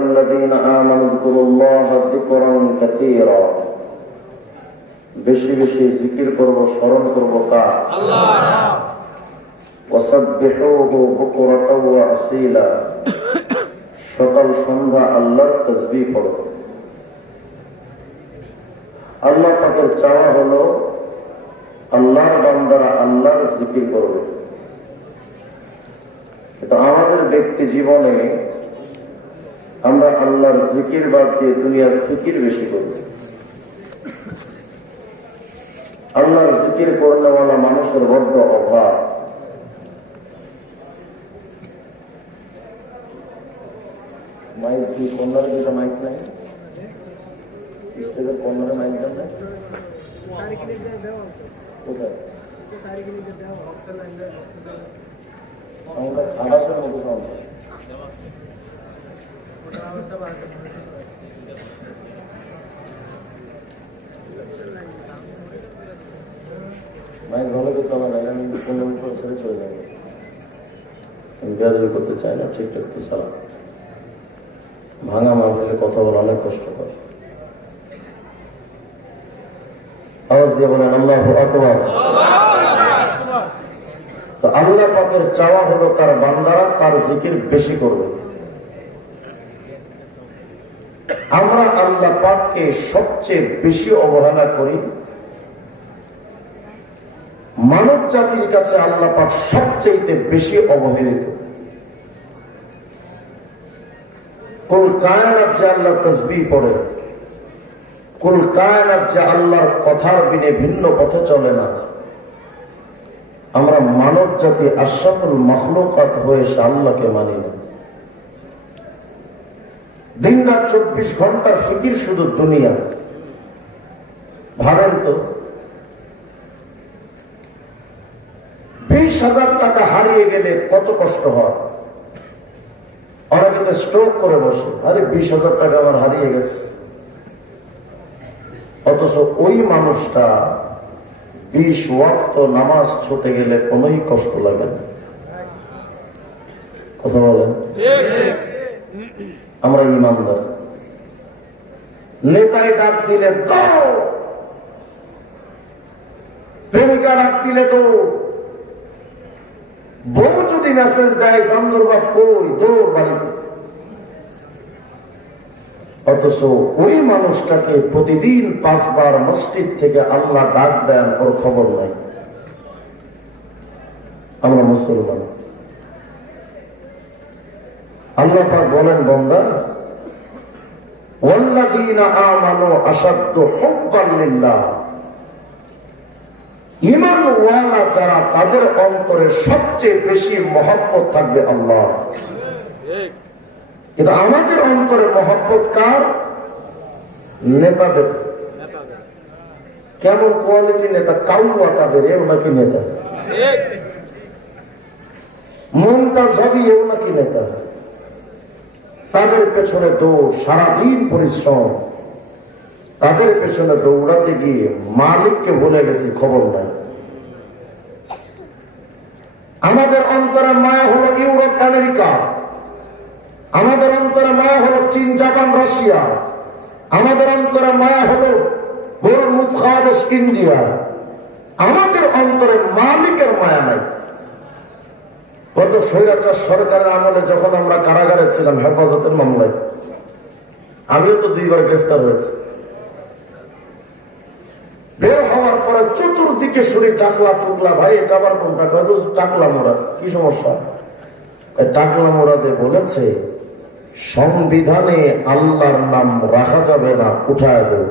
আইয়ুহাল্লাযীনা আমানু যকুরুল্লাহা যিকরান কাসীরা। বেশি বেশি জিকির করব, স্মরণ করব কার? আল্লাহ। ওয়াসাব্বিহুহু বুকরাতাও ওয়া আসীলা। সকাল সন্ধ্যা আল্লাহর তাসবিহ পড়ো। আল্লাহ পাকের চাওয়া হলো আল্লাহর বান্দারা আল্লাহর জিকির করবে। কিন্তু আমাদের ব্যক্তি জীবনে আমরা আল্লাহর জিকির বাদ দিয়ে দুনিয়ার ফিকির বেশি করি। আল্লাহর জিকির করনেওয়ালা মানুষের বড্ড অভাব। মাইক কি কন্যার যেটা মাইক নাই, স্টেজের কন্যারে মাইক দেন না কোথায়? আমরা খালাসের মতো সাউন্ড মাইক ভালো করে চলা যায়। আমি 15 মিনিট পর ছেড়ে চলে যাবো। আমি বেয়াদবি করতে চাই না, ঠিকঠাক তো চালা। ভাঙা মাহফিলে কথা বলা অনেক কষ্টকর। আওয়াজ দিয়ে বলেন আল্লাহু আকবার। তো আল্লাহ পাকের চাওয়া হলো তার বান্দারা তার জিকির বেশি করবে। আমরা আল্লাহ পাককে সবচেয়ে বেশি অবহেলা করি। মানব জাতির কাছে আল্লাহ পাক সবচেয়ে বেশি অবহেলিত। কুল কায়নাত যে আল্লাহর তাসবিহ পড়ে, কুল কায়নাত যে আল্লাহর কথার বিনে ভিন্ন পথে চলে না। আমরা মানব জাতি আশরাফুল মাখলুকাত হয়ে সে আল্লাহকে মানি না। দিন রাত 24 ঘন্টার ফিকির শুধু দুনিয়া। ভাবেন তো, 20,000 টাকা হারিয়ে গেলে কত কষ্ট হয়। অনেকে তো স্ট্রোক করে বসে, আরে 20,000 টাকা আমার হারিয়ে গেছে। অথচ ওই মানুষটা 20 ওয়াক্ত নামাজ ছুটে গেলে কোনোই কষ্ট লাগে না। কথা বলেন? আমরা ইমানদার। নেতায় ডাক দিলে দাও, প্রেমিকা ডাক দিলে তো, বউ যদি মেসেজ দেয় চান্দুরবাব কই, দৌড় বাড়িতে। অথচ ওই মানুষটাকে প্রতিদিন 5 বার মসজিদ থেকে আল্লাহ ডাক দেন, ওর খবর নাই। আমরা মুসলমান। আল্লাহ পাক বলেন বান্দা, ওয়াল্লাযীনা আমানু আশাদ্দু হুব্বান লিল্লাহ। ঈমানওয়ালা যারা, তাদের অন্তরে সবচেয়ে বেশি মহব্বত থাকবে আল্লাহ। কিন্তু আমাদের অন্তরে মহব্বত কার? নেতাদের। কেমন কোয়ালিটি নেতা? কাউয়া কাদের, এও নাকি নেতা। মুমতাজ হবি, এও নাকি নেতা। তাদের পেছনে দৌড়, সারাদিন পরিশ্রম। তাদের পেছনে দৌড়াতে গিয়ে মালিককে ভুলে গেছি, খবর নাই। আমাদের অন্তরে মায়া হলো ইউরোপ আমেরিকা, আমাদের অন্তরে মায়া হলো চীন জাপান রাশিয়া, আমাদের অন্তরে মায়া হলো গরুর মুখ খাওয়া দেশ ইন্ডিয়া। আমাদের অন্তরে মালিকের মায়া নাই। গত স্বৈরাচার সরকারের আমলে যখন আমরা কারাগারে ছিলাম হেফাজতের মামলায়, আমিও তো 2 বার গ্রেফতার হয়েছি। বের হওয়ার পরে চতুর্দিকে শরীর টাকলা টুকলা। ভাই এটা আবার কোনটা? টাকলা মোড়া। কি সমস্যা? টাকলা মোড়াতে বলেছে সংবিধানে আল্লাহর নাম রাখা যাবে না, উঠায় দেব।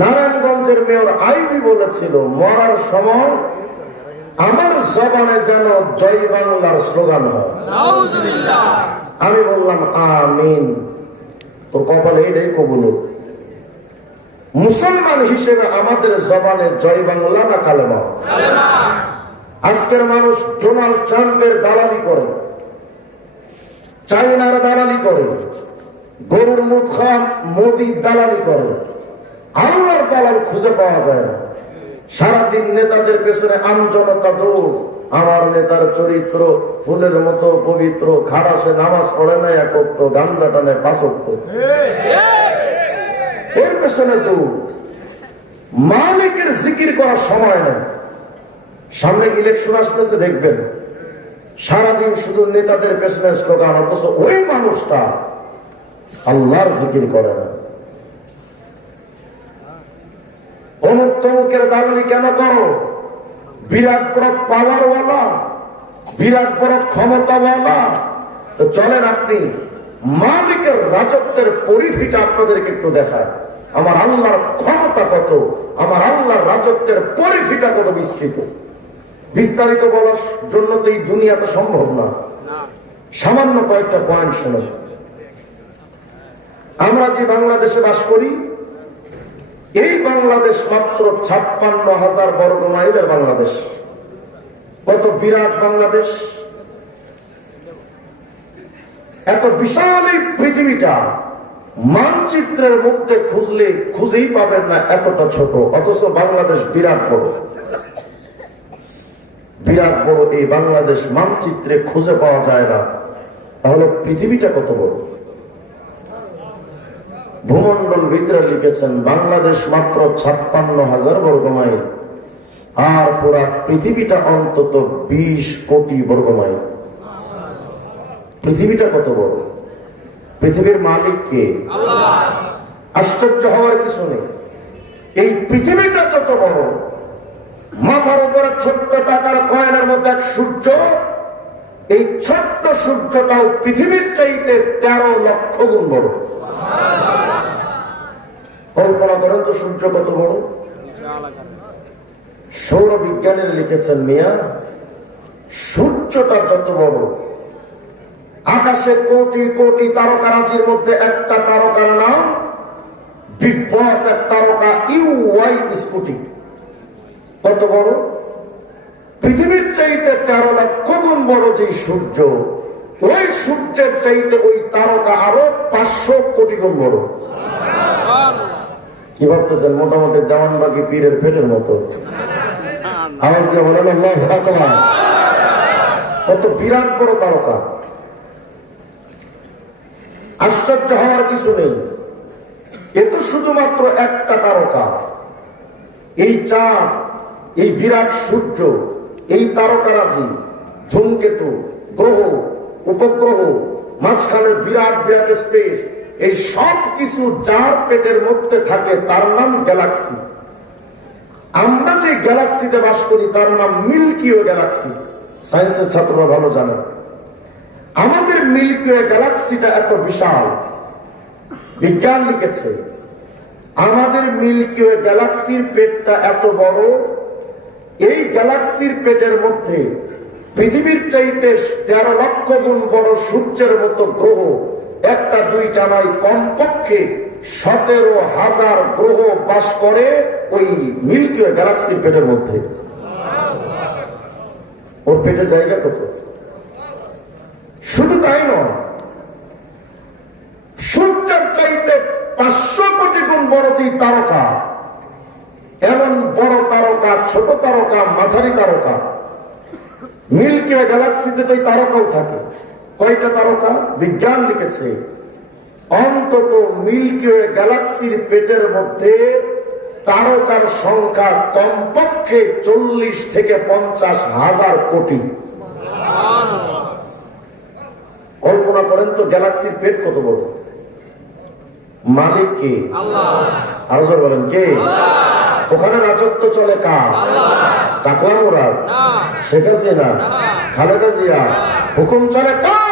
নারায়ণগঞ্জের মেয়র আইবি বলেছিল মরার সময় আমার জবানে যেন জয় বাংলার স্লোগান হয়। আমি বললাম আমিন। তোর কপালে এটাই কবুল। মুসলমান হিসেবে আমাদের জবানে জয় বাংলা না কালেমা? আজকের মানুষ ডোনাল্ড ট্রাম্পের দালালি করে, চাইনার দালালি করে, গরুর মুখ খাওয়া মোদির দালালি করে। আল্লাহর দালাল খুঁজে পাওয়া যায় না। সারাদিন নেতাদের পেছনে আমজনতা দৌড়, আমার নেতার চরিত্র ফুলের মতো পবিত্র, খারাসে নামাজ পড়ে না এক ওয়াক্ত, গাঞ্জা টানে 5 ওয়াক্ত। এর পেছনে তো মালিকের জিকির করার সময় নেই। সামনে ইলেকশন আসতেছে, দেখবেন সারাদিন শুধু নেতাদের পেছনে স্লোগান, অথচ ওই মানুষটা আল্লাহর জিকির করে না। অমুক তমুকের দালালি কেন করো? বিরাট বড় পাওয়ারওয়ালা, বিরাট বড় ক্ষমতাওয়ালা, তো চলেন আপনি মালিকের রাজত্বের পরিধিটা আপনাদেরকে একটু দেখায়। আমার আল্লাহর ক্ষমতা কত, আমার আল্লাহর রাজত্বের পরিধিটা কত বিস্তৃত। বিস্তারিত বলার জন্য তো এই দুনিয়াতে সম্ভব না, সামান্য কয়েকটা পয়েন্ট শুনুন। আমরা যে বাংলাদেশে বাস করি, এই বাংলাদেশ মাত্র 56,000 বর্গ মাইলের বাংলাদেশ। কত বিরাট বাংলাদেশ! এত বিশাল এই পৃথিবীটা মানচিত্রের মধ্যে খুঁজলে খুঁজেই পাবেন না, এতটা ছোট। অথচ বাংলাদেশ বিরাট বড়, বিরাট বড়। এই বাংলাদেশ মানচিত্রে খুঁজে পাওয়া যায় না, তাহলে পৃথিবীটা কত বড়? ভূমন্ডল ভিতরে লিখেছেন বাংলাদেশ মাত্র 56,000 বর্গ মাইল, আর পুরা পৃথিবীটা অন্তত 20 কোটি বর্গ মাইল। পৃথিবীটা কত বড়? পৃথিবীর মালিক কে? আল্লাহ। আশ্চর্য হওয়ার কিছু নেই। এই পৃথিবীটা যত বড়, মাথার উপরে ছোট্ট টাকার কয়েনের মধ্যে এক সূর্য, এই ছোট্ট সূর্যটাও পৃথিবীর চাইতে 13 লক্ষ গুণ বড়। কল্পনা করেন তো সূর্য কত বড়। সৌর বিজ্ঞানীরা লিখেছেন, মিয়া সূর্যটা যত বড়, আকাশে কোটি কোটি তারকারাজির মধ্যে একটা তারকার নাম বিগ বস, এক তারকা ইউআই স্কুটি। কত বড়? পৃথিবীর চাইতে 13 লক্ষ গুণ বড় যে সূর্য, ওই সূর্যের চাইতে ওই তারকা আরো 500 কোটি গুণ বড়। কি ভাবতেছেন? মোটামুটি দেওয়ানবাগি পীরের পেটের মতো। আওয়াজ দিয়ে বলেন আল্লাহু আকবার। কত বিরাট বড় তারকা! আশ্চর্য হওয়ার কিছু নেই। এ তো শুধুমাত্র একটা তারকা। এই চাঁদ, এই বিরাট সূর্য, এই তারকারাজি, ধূমকেতু, গ্রহ, উপগ্রহ, মাঝখানে বিরাট বিরাট স্পেস, এই সব কিছু যার পেটের মধ্যে থাকে তার নাম গ্যালাক্সি। আমরা যে গ্যালাক্সিতে বাস করি তার নাম মিল্কি ওয়ে গ্যালাক্সি। সায়েন্সের ছাত্ররা ভালো জানেন। আমাদের মিল্কি ওয়ে গ্যালাক্সিটা এত বিশাল, বিজ্ঞান লিখেছে আমাদের মিল্কি ওয়ে গ্যালাক্সির পেটটা এত বড়, এই গ্যালাক্সির পেটের মধ্যে পৃথিবীর চাইতে 13 লক্ষ গুণ বড় সূর্যের মতো গ্রহ একটা দুইটা নয়, কমপক্ষে 17,000 গ্রহ বাস করে ওই মিল্কি ওয়ে গ্যালাক্সির পেটের মধ্যে। ওর পেটে জায়গা কত! শুধু তাই নয়, সূর্যের চাইতে 500 কোটি গুণ বড় যে তারকা, এমন বড় তারকা, ছোট তারকা, মাঝারি তারকা, মিল্কি ওয়ে গ্যালাক্সিতে তো তারকাও থাকে। কয়টা তারকা? বিজ্ঞান লিখেছে অন্তত মিল্কি ওয়ে গ্যালাক্সির পেটের মধ্যে তারকার সংখ্যা কমপক্ষে 40 থেকে 50,000 কোটি। কল্পনা করেন তো গ্যালাক্সির পেট কত বড়। মালিক কে? আল্লাহ। আরো জোরে বলেন কে? আল্লাহ। ওখানে রাজত্ব চলে কার? আল্লাহ। টাকলা মোরাদ, শেখ হাসিনা, খালেদা জিয়া, হুকুম চলে কার?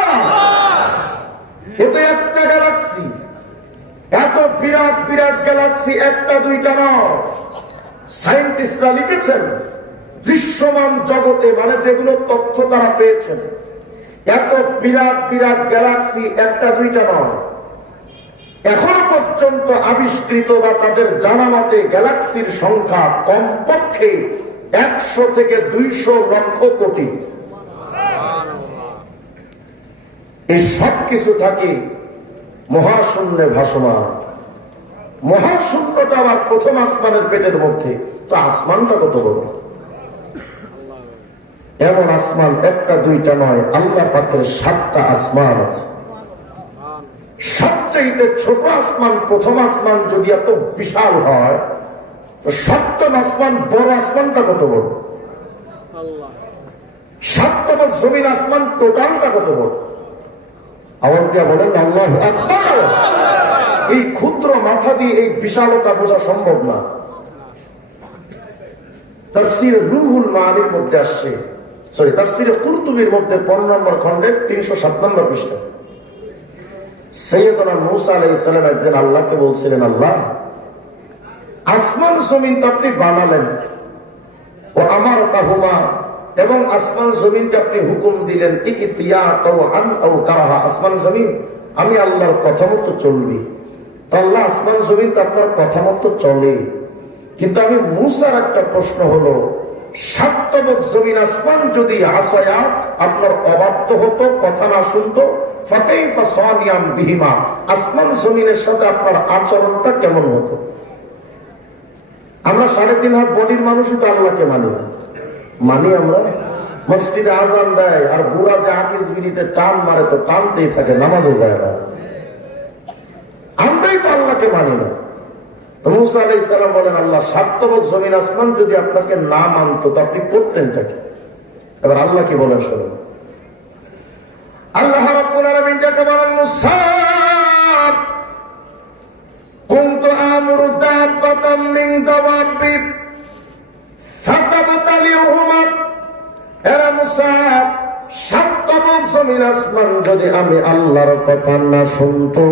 এ তো একটা গ্যালাক্সি। এত বিরাট বিরাট গ্যালাক্সি একটা দুইটা নয়। সায়েন্টিস্টরা লিখেছেন দৃশ্যমান জগতে, মানে যেগুলো তথ্য তারা পেয়েছেন, এত বিরাট বিরাট গ্যালাক্সি একটা দুইটা নয়। এখনো পর্যন্ত আবিষ্কৃত বা তাদের জানা মতে গ্যালাক্সির সংখ্যা কমপক্ষে 100 থেকে 200 লক্ষ কোটি। এই সব কিছু থাকে মহাশূন্যে ভাসমান। মহাশূন্যটা আবার প্রথম আসমানের পেটের মধ্যে, তো আসমানটা কত বড়! এমন আসমান একটা দুইটা নয়, আল্লাহ পাকের 7টা আসমান আছে। সবচেয়ে ছোট আসমান প্রথম আসমান যদি এত বিশাল হয়, তো 7ম আসমান বড় আসমানটা কত বড়? 7তম জমিন আসমান টোটালটা কত বড়? আওয়াজ দিয়া বলেন আল্লাহু আকবার। এই ক্ষুদ্র মাথা দিয়ে এই বিশালতা বোঝা সম্ভব না। তাফসীর রুহুল মানির মধ্যে আসছে, তাফসীর কুরতুবীর মধ্যে 15 নম্বর খণ্ডের 307 নম্বর পৃষ্ঠা, সাইয়েদনা মূসা আলাইহিস সালাম একদিন আল্লাহকে বলছিলেন, আল্লাহ, আসমান জমিন তো আপনি বানালেন, ও আমার তাহুমা, এবং আসমান জমিনকে আপনি হুকুম দিলেন, ইতিয়া তাওআন আও কারাহা, আসমান জমিন আমি আল্লাহর কথা মতো চলবি। তো আল্লাহ, আসমান জমিন তো আপনার কথা মতো চলে, কিন্তু আমি মূসার একটা প্রশ্ন হলো, 7তম জমিন আসমান যদি আসায়াত আপনার অবাধ্য হতো, কথা না শুনতো, ফাকাইফা সানিয়াম বিহিমা, আসমান জমিনের সাথে আপনার আচরণটা কেমন হতো? আমরা 3.5 হাত বডির মানুষই তো আল্লাহকে মানি আমরা। মসজিদে আজান দেয় আর বুড়া যে আকিস বিড়িতে টান মারে তো টানতেই থাকে, নামাজে যায় না। আমরাই তো আল্লাহকে মানি না। মূসা আলাইহিস সালাম বলেন, আল্লাহ, 7তম জমিন আসমান যদি আপনাকে না মানতো তো আপনি করতেনটা কি? এবার আল্লাহ কি বলেন শুনুন। আল্লাহ রাব্বুল আলামিন যাকে বলেন, মূসা কুনতু আমুরু দাব্বাতাম মিন দাওয়াবি ফাতাবতালিহুমা, এরা মূসা, 7তম জমিন আসমান যদি আমি আল্লাহর কথা না শুনতো,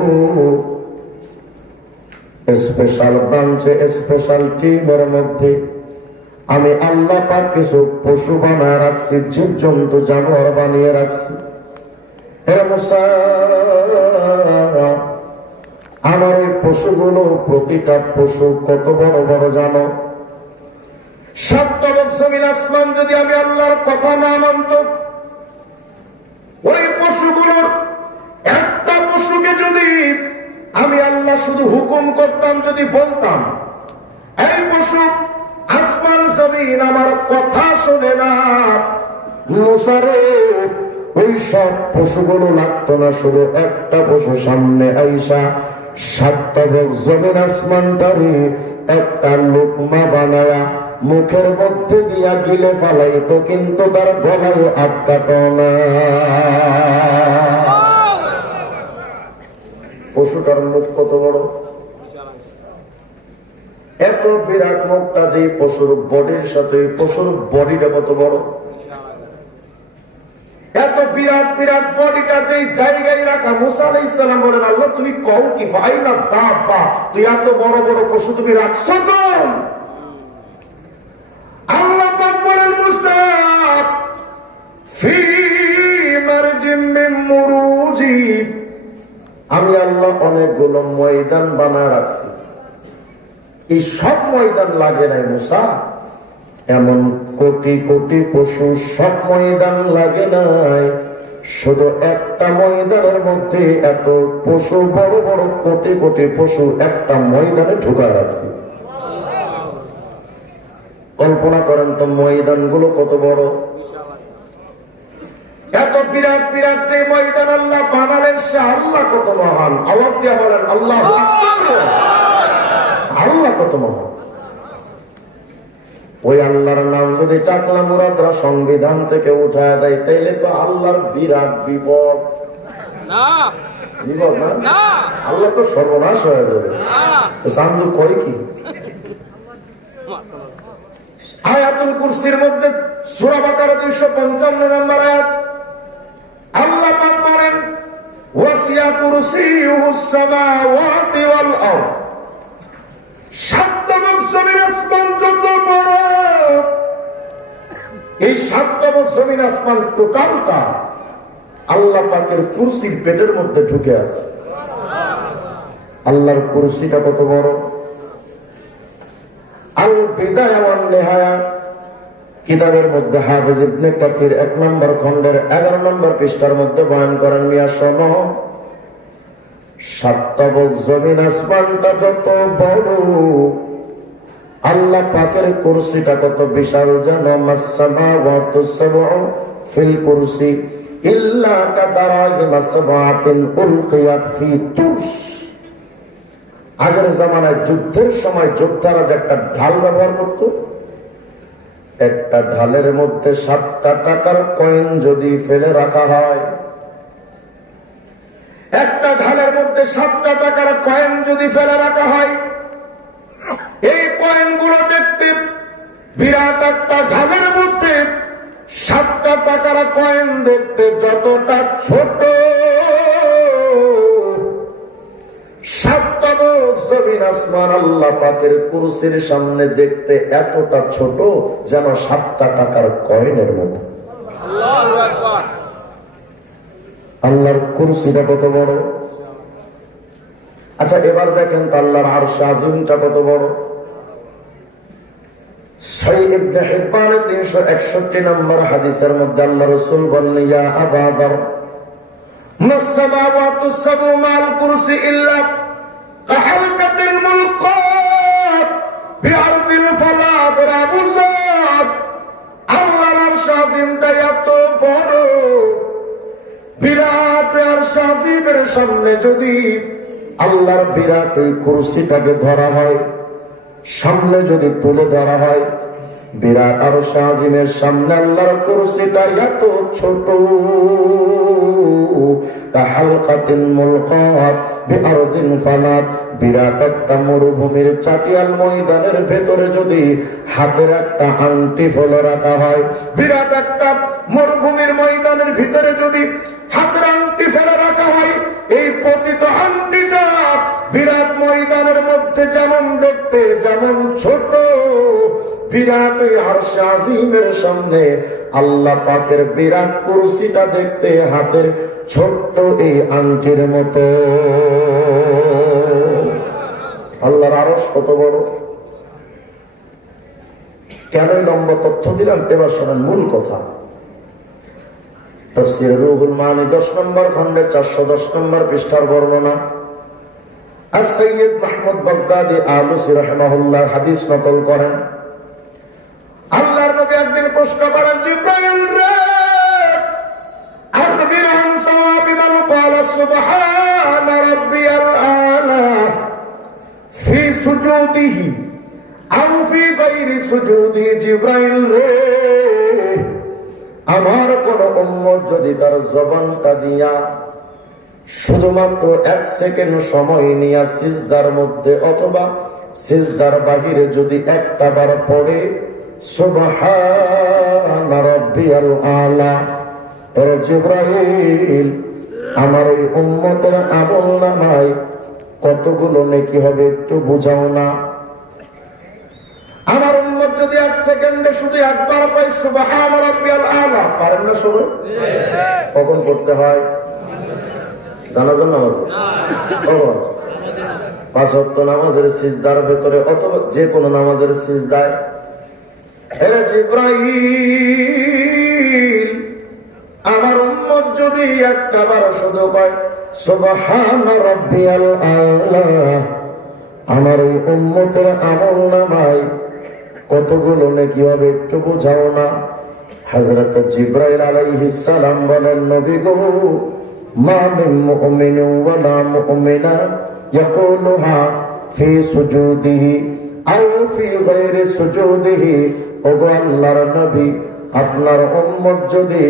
স্পেশাল ব্রাঞ্চে স্পেশাল টিমের মধ্যে আমি আল্লাহ পাক কিছু পশু বানায় রাখছি, জীবজন্তু জানোয়ার বানিয়ে রাখছি। হে মূসা, আমার এই পশুগুলো, প্রতিটা পশু কত বড় বড় জানো? 7তম জমিন আসমান যদি আমি আল্লাহর কথা না মানত, ওই পশুগুলোর একটা পশুকে যদি আমি আল্লাহ শুধু হুকুম করতাম, যদি বলতাম, এই পশু আসমান জমিন আমার কথা শোনে না, মূসা রে, ওই সব পশুগুলো লাগতো না, শুধু একটা পশু সামনে আইসা 7তম জমিন আসমানটারে একটা লোকমা বানায়া মুখের মধ্যে দিয়া গিলে ফালাইতো, কিন্তু তার গলায় আটকাত না। পশুটার মুখ কত বড়? এত বিরাট মুখটা যে পশুর বডির সাথে, পশুর বডিটা কত বড়? এত বিরাট বিরাট বডিটা যে জায়গায় রাখা। মূসা আলাইহিস সালাম বলেন, আল্লাহ, তুমি কও কি ফাইনা দাব্বা, তুই এত বড় বড় পশু তুমি রাখছো তো? আল্লাহ পাক বলেন, মূসা, ফি মারজিম মিন মুরুজি, আমি আল্লাহ অনেকগুলো ময়দান বানায় রাখছি। এই সব ময়দান লাগে নাই মূসা, এমন কোটি কোটি পশু, সব ময়দান লাগে নাই, শুধু একটা ময়দানের মধ্যে এত পশু, বড় বড় কোটি কোটি পশু একটা ময়দানে ঢুকা রাখছি। কল্পনা করেন তো ময়দান গুলো কত বড়। এত বিরাট বিরাট যে ময়দান আল্লাহ বানালেন, সে আল্লাহ কত মহান। আওয়াজ দিয়ে বলেন আল্লাহু আকবার। আল্লাহ কত মহান। ওই আল্লাহর নাম যদি চাকলা মুরাদরা সংবিধান থেকে উঠায় দেয়, তাইলে তো আল্লাহর বিরাট বিপদ। বিপদ না, আল্লাহ তো সর্বনাশ হয়ে যাবে। চান্দু কই কি? আয়াতুল কুরসির মধ্যে সূরা বাকারা 255 নম্বর আয়াত, আল্লাহ পাক বলেন, ওয়াসিয়া কুরসিয়ুহুস সামাওয়াতি ওয়াল আরদ, 7তম জমিন আসমান যত বড়, এই 7তম জমিন আসমান টোটালটা আল্লাহ পাকের কুরসির পেটের মধ্যে ঢুকে আছে। আল্লাহর কুরসিটা কত বড়। আল বিদায়া ওয়ান নিহায়া কিতাবের মধ্যে হাফেজ ইবনে কাসির 1 নম্বর খণ্ডের 11 নম্বর পৃষ্ঠার মধ্যে বয়ান করেন, মিয়া শোনো, 7তম জমিন আসমানটা যত বড়, আল্লাহ পাকের কুরসিটা কত বিশাল জানো, মাস-সামাওয়াতু সাবউ ফিল কুরসি ইল্লা কাদারাইমা সাবআতিন উলকিয়াত ফি তুরস। আগের জামানায় যুদ্ধের সময় যোদ্ধারা যে একটা ঢাল ব্যবহার করত, একটা ঢালের মধ্যে 7টা টাকার কয়েন যদি ফেলে রাখা হয়, একটা ঢালের মধ্যে 7টা টাকার কয়েন যদি ফেলে রাখা হয়, এই কয়েনগুলো দেখতে বিরাট একটা ঢালের মধ্যে 7টা টাকার কয়েন দেখতে যতটা ছোট, 7টা জমিন আসমান আল্লাহ পাকের কুরসির সামনে দেখতে এতটা ছোট যেন 7টা টাকার কয়েনের মতো। আল্লাহু আকবার। আল্লাহর কুরসিটা কত বড়। আচ্ছা এবার দেখেন তো আল্লাহর আরশ আজিমটা কত বড়। সহিহ ইবনে হিব্বানের 361 নম্বর হাদিসের মধ্যে আল্লাহ রাসূল বলেন, ইয়া আবা যার মাস সামাওয়াতু সাবউ মাল কুরসি ইল্লা কাহালকাতিল মুলকাত বিআরদিল ফালাদ রাবুজাত। আল্লাহর আরশ আজিমটা এত বড়, বিরাট আরশ আজিমের সামনে যদি আল্লাহর বিরাট ওই কুরসিটাকে ধরা হয়, সামনে যদি তুলে ধরা হয়, বিরাট আরশ আজিমের সামনে আল্লাহর কুরসিটা এত ছোট, কাহালকাতিল মুলকাত বিআরদিন ফালাত। বিরাট একটা মরুভূমির চাটিয়াল ময়দানের ভেতরে যদি হাতের একটা আংটি ফেলে রাখা হয়, বিরাট একটা মরুভূমির ময়দানের ভিতরে যদি হাতের আংটি ফেলে রাখা হয়, এই পতিত আংটিটা বিরাট ময়দানের মধ্যে যেমন দেখতে যেমন ছোট, বিরাট আরশ আজিমের সামনে আল্লাহ পাকের বিরাট কুরসিটা দেখতে হাতের ছোট্ট এই আংটির মতো। আল্লাহর আরশ কত বড়। কেন লম্বা তথ্য দিলাম, এবার শোনেন মূল কথা। তাফসীর রুহুল মানি 10 নম্বর খণ্ডে 410 নম্বর পৃষ্ঠার বর্ণনা। আস-সাইয়্যিদ মাহমুদ বাগদাদি আলুসি রাহিমাহুল্লাহ হাদিস নকল করেন, আল্লাহর নবী একদিন প্রশ্ন করেন, জিবরাইল রে আখবির আন সাওয়াবি মান ক্বালা সুবহানা রাব্বিয়াল আলা ফি সুজুদিহি আও ফি গায়রি সুজুদিহি। জিবরাইল রে, আমার কোন উম্মত যদি তার জবানটা দিয়া শুধুমাত্র 1 সেকেন্ড সময় নিয়ে সিজদার মধ্যে অথবা সিজদার বাহিরে যদি একটা বার পড়ে সুবহানা রাব্বিয়াল আলা, এর জিবরাইল আমার ওই উম্মতের আমলনামায় কতগুলো নেকি হবে একটু বুঝাও না। আমার উম্মত যদি 1 সেকেন্ডে শুধু একবার কয় সুবহানা রাব্বিয়াল আলা, পারেন না সবাই? কখন পড়তে হয়? জানাজার নামাজে, 5 ওয়াক্ত নামাজের সিজদার ভেতরে অথবা যে কোনো নামাজের সিজদায়। হে জিবরাইল, আমার উম্মত যদি একটা বার শুধু কয় সুবহানা রাব্বিয়াল আলা, আমার এই উম্মতের আমলনামায় কতগুলো নেকি হবে একটু বুঝাও না। হযরত জিবরাইল আলাইহিস সালাম বলেন, নবী গো, মা মিন মুমিনিন ওয়ালা মুমিনা ইয়াকুলুহা ফি সুজুদিহি আও ফি গায়রি সুজুদিহি। ওগো আল্লাহর নবী, আপনার উম্মত যদি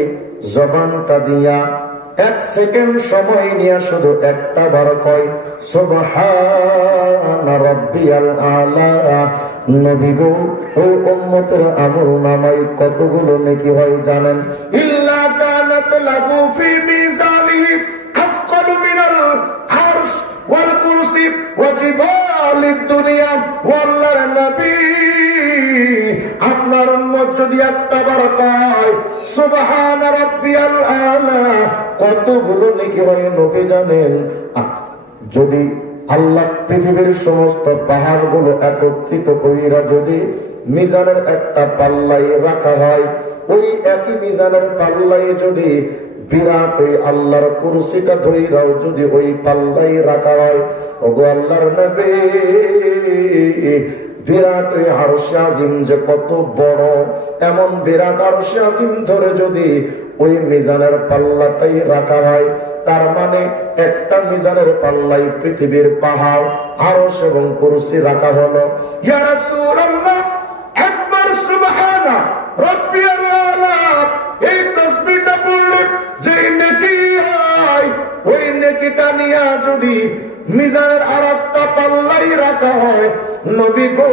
জবানটা দিয়া 1 সেকেন্ড সময় নিয়ে শুধু একটা বার কয় সুবহানা রাব্বিয়াল আলা, নবী গো, ওই উম্মতের আমলনামায় কতগুলো নেকি হয় জানেন? ইল্লা কানাত লাহু ফি মিজানিহি আসকালু মিনাল আরশ ওয়াল কুরসি ওয়া জিবালিদ দুনিয়া। ওয়াল্লাহর নবী, আপনার উম্মত যদি একটা বার কয় সুবহানা রাব্বিয়াল আলা, কতগুলো নেকি হয় নবী জানেন? যদি আল্লাহ পৃথিবীর সমস্ত পাহাড়গুলো একত্রিত কইরা যদি মিজানের একটা পাল্লাই রাখা হয়, ওই একই মিজানের পাল্লাই যদি বিরাট ওই আল্লাহর কুরসিটা ধইরাও যদি ওই পাল্লাই রাখা হয়, ওগো আল্লাহর নবী, বিরাট ওই আরশে আজিম যে কত বড়, এমন বিরাট আরশে আজিম ধরে যদি ওই মিজানের পাল্লাটাই রাখা হয়, তার মানে একটা মিজানের পাল্লাই পৃথিবীর পাহাড় আরশ এবং কুরসি রাখা হলো। ইয়া রাসূলুল্লাহ, একবার সুবহানা রাব্বিয়াল আলা এই তাসবিহটা পড়লে যে নেকি হয়, ওই নেকিটা নিয়ে যদি মিজানের আরেকটা পাল্লাই রাখা হয়, নবী গো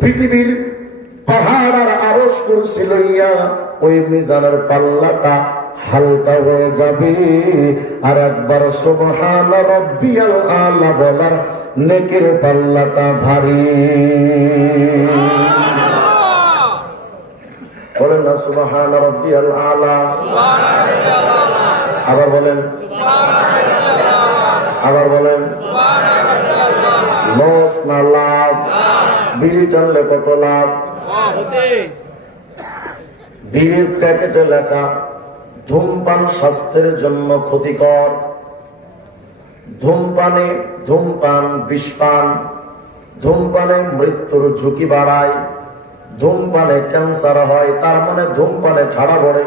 পৃথিবীর পাহাড় আর আরশ কুরসি লইয়া ওই মিজানের পাল্লাটা হালকা হয়ে যাবে। আর একবার সুবহান রাব্বিয়াল আলা বলার নেকির পাল্লাটা ভারী। বলেন না সুবহান রাব্বিয়াল আলা। আবার বলেন, আবার বলেন। লস না লাভ? বিড়ি টানলে কত লাভ? বিড়ির প্যাকেটে লেখা ধূমপান স্বাস্থ্যের জন্য ক্ষতিকর, ধূমপান বিষপান, ধূমপানে মৃত্যুর ঝুঁকি বাড়ায়, ধূমপানে ক্যান্সার হয়, তার মানে ধূমপানে ঠাড়া পড়ে।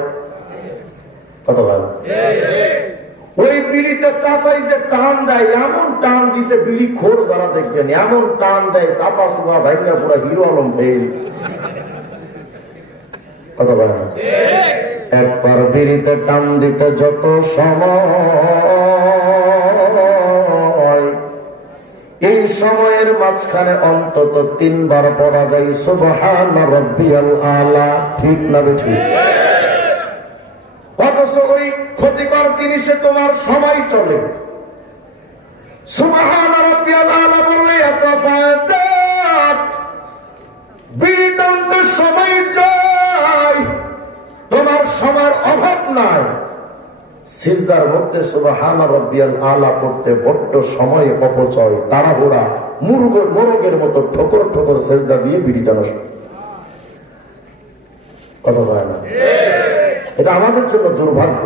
কত ভালো। ওই বিড়িতে চাষাই যে টান দেয়, এমন টান দিছে বিড়ি খোর যারা দেখবেন, এমন টান দেয় চাপা চুপা ভাইয়া পুরা হিরো আলম ফেল। কত ভালো। একবার বিড়িতে টান দিতে যত সময়, এই সময়ের মাঝখানে অন্তত 3 বার পড়া যায় সুবহান রাব্বিয়াল আলা। ঠিক না ঠিক? অথচ ওই ক্ষতিকর জিনিসে তোমার সময় চলে। সুবহান রাব্বিয়াল আলা বললে এত ফায়দা, বিড়ি টানতে সময় যায়, তোমার সময়ের অভাব নাই। সিজদার মধ্যে সুবহান রাব্বিয়াল আলা পড়তে বড্ড সময় অপচয়, তাড়াহুড়া, মোরগের মতো ঠোকর ঠোকর সিজদা দিয়ে বিড়ি টানা। কথা হয় না? এটা আমাদের জন্য দুর্ভাগ্য।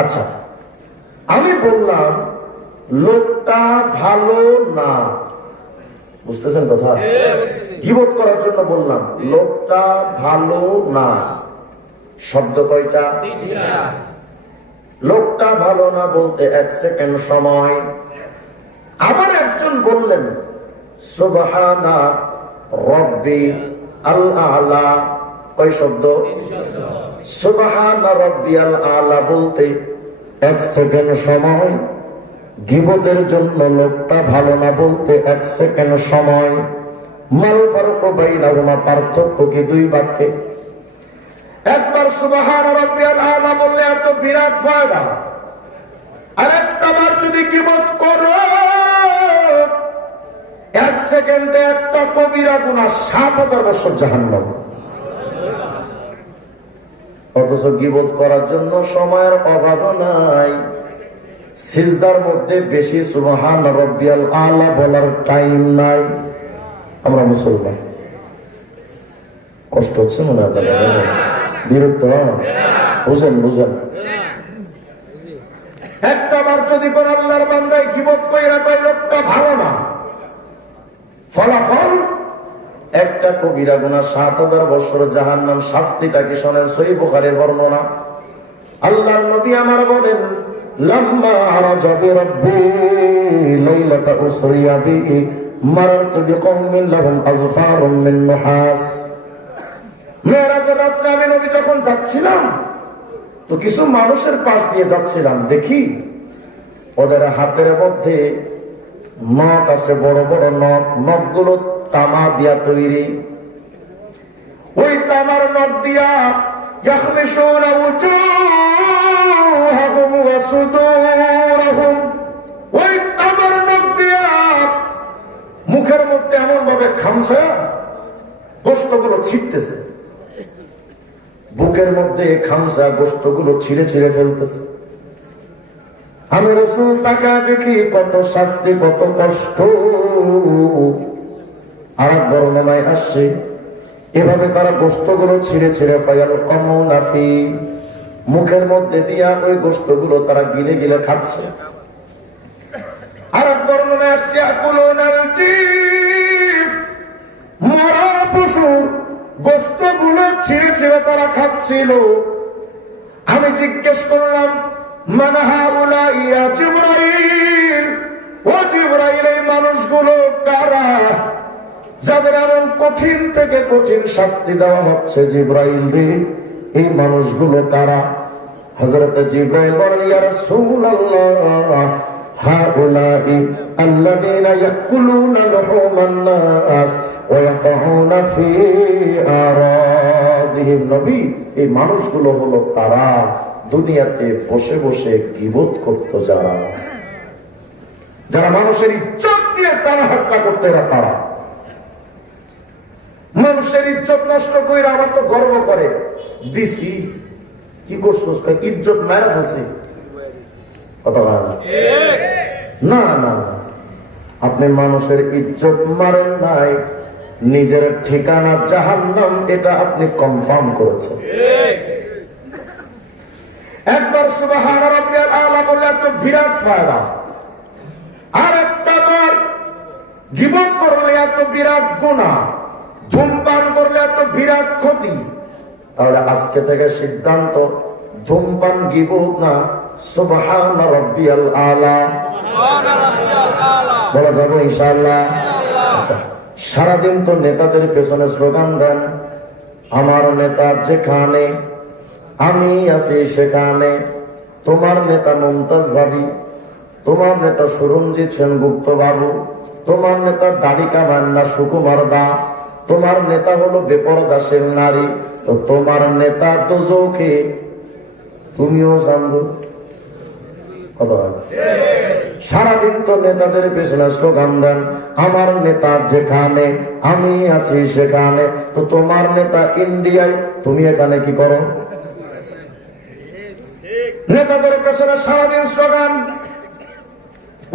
আচ্ছা, আমি বললাম লোকটা ভালো না, বুঝতেছেন কথা? গীবত করার জন্য বললাম লোকটা ভালো না। শব্দ কয়টা? লোকটা ভালো না বলতে 1 সেকেন্ড সময়। আবার একজন বললেন সুবহানা রাব্বি আল আলা। কয় শব্দ? সুবহানা রাব্বিয়াল আলা বলতে 1 সেকেন্ড সময়। গীবতের জন্য লোকটা ভালো না বলতে 1 সেকেন্ড সময়। মাল ফারকু বাইনাহুমা, পার্থক্য কি 2 বাক্যে? একবার সুবহান রাব্বিয়াল আলা বললে এত বিরাট ফায়দা, আর একটা বার যদি গীবত করো 1 সেকেন্ডে একটা কবিরা গুনাহ 7000 বছর জাহান্নাম। অথচ গীবত করার জন্য সময়ের অভাব নাই। সিজদার মধ্যে বেশি সুবহান রাব্বিয়াল আলা বলার টাইম নাই। আমরা মুসলমান, কষ্ট হচ্ছে মনে হয় আপনাদের? বিরক্ত বুঝেন? বুঝেন? একটা বার যদি কোন আল্লাহর বান্দায় গীবত কইরা কয় লোকটা ভালো না, ফলাফল একটা কবিরা গুনাহ 7000 বছর জাহান্নাম। শাস্তিটা কি শোনেন? সহিহ বুখারীর বর্ণনা। আল্লাহর নবী আমার বলেন লাম্মা আরাজা বিরাব্বি লাইলাতা উসরিয়া বিহি মারারতু বিকওমিন লাহুম আযফারুম মিন নুহাস। মেরাজের রাতে আমি নবী যখন যাচ্ছিলাম তো কিছু মানুষের পাশ দিয়ে যাচ্ছিলাম, দেখি ওদের হাতের মধ্যে নখ আছে, বড় বড় নখ। নখগুলো তামা দিয়া তৈরি। ওই তামার নখ দিয়া ইয়াখমিশুনা উজুহাহুম ওয়া সুদুরহুম, ওই তামার নখ দিয়া মুখের মধ্যে এমন ভাবে খামছা গোশতগুলো ছিটতেছে, বুকের মধ্যে খামছা গোশতগুলো ছিঁড়ে ছিঁড়ে ফেলতেছে। আমি রাসূল তাকে দেখি কত শাস্তি, কত কষ্ট। আর বর্ণনায় আসছে এভাবে তারা গোশতগুলো ছিঁড়ে ছিঁড়ে ফায়াল কামুনা ফি, মুখের মধ্যে দিয়া ওই গোশতগুলো তারা গিলে গিলে খাচ্ছে। আর বর্ণনায় আসছে আকুলুনাল জীব মরা পশুর গোশতগুলো ছিঁড়ে ছিঁড়ে তারা খাচ্ছিল। আমি জিজ্ঞেস করলাম, মান হাউলা ইয়া জিবরাইল, ও জিবরাইল এই মানুষগুলো কারা যাদের এমন কঠিন থেকে কঠিন শাস্তি দেওয়া হচ্ছে? জিবরাইল রে, এই মানুষগুলো কারা? হযরত জিবরাইল বলেন, ইয়া রাসূলুল্লাহ, হাউলাই আল্লাযীনা ইয়াকুলুনা লুহুমান নাস ওয়া ইয়াকউনা ফি আরাদিহিম। নবী, এই মানুষগুলো হলো তারা দুনিয়াতে বসে বসে গীবত করত, যারা মানুষের ইজ্জত দিয়ে টানা হাসলা করতে, এরা তারা। মানুষের ইজ্জত নষ্ট করে আবার তো গর্ব করে, দিছি কি করছিস, ইজ্জত মেরে ফেলছি। কথা না না না, আপনি মানুষের ইজ্জত মারেন নাই, নিজের ঠিকানা জাহান্নাম, এটা আপনি কনফার্ম করেছেন। একবার সুবহান রাব্বিয়াল আলা বললে তো বিরাট ফায়দা, আর একটা বার গীবত করলে এত বিরাট গুনাহ, ধূমপান করলে এত বিরাট ক্ষতি। তাহলে আজকে থেকে সিদ্ধান্ত, ধূমপান গীবত না, সুবহান রাব্বিয়াল আলা বলা যাবে ইনশাআল্লাহ। আচ্ছা, সারাদিন তো নেতাদের পেছনে স্লোগান দেন, আমার নেতা যেখানে আমি আছি সেখানে, তোমার নেতা মুমতাজ ভাবি, তোমার নেতা সুরঞ্জিত সেনগুপ্ত বাবু, তোমার নেতা দাড়িকা মান্না সুকুমার দা, তোমার নেতা হলো বেপরদাসের নারী, তো তোমার নেতা তো চোখে তুমিও জানবো। কথা সারাদিন তো নেতাদের পেছনে স্লোগান দেন, আমার নেতা যেখানে আমি আছি সেখানে, তো তোমার নেতা ইন্ডিয়ায়, তুমি এখানে কি করো? নেতাদের পেছনে সারাদিন স্লোগান,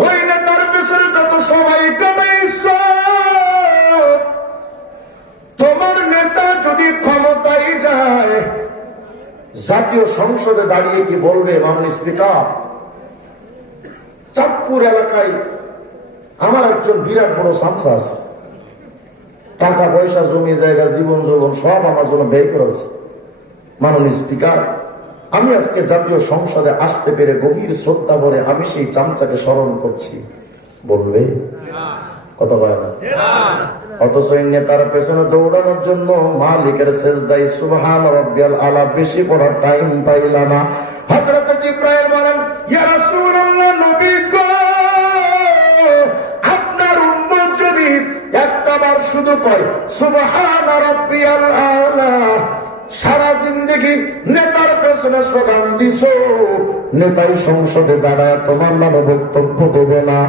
ওই নেতার পেছনে যত সবাই কামাইছ, তোমার নেতা যদি ক্ষমতায় যায়, জাতীয় সংসদে দাঁড়িয়ে কি বলবে? মাননীয় স্পিকার, চাঁদপুর এলাকায় আমার একজন বিরাট বড় সামসা আছে, টাকা পয়সা জমি জায়গা জীবন যৌবন সব আমার জন্য ব্যয় করেছে। মাননীয় স্পিকার, আমি আজকে জাতীয় সংসদে আসতে পেরে গভীর শ্রদ্ধা ভরে আমি সেই চামচাকে স্মরণ করছি, বলবে? কথা বলে না। অথচ এই নেতার পেছনে দৌড়ানোর জন্য মালিকের সেজদায় সুবহান রাব্বিয়াল আলা বেশি পড়ার টাইম পাইলা না। হযরত জিবরাইল বলেন, ইয়া রাসূলুল্লাহ, নবী গো, আপনার উম্মত যদি একটাবার শুধু কয় সুবহান রাব্বিয়াল আলা, সারা জিন্দেগি নেতার পেছনে স্লোগান দিছো, নেতাই সংসদে দাঁড়ায় তোমার নামে বক্তব্য দেবে না,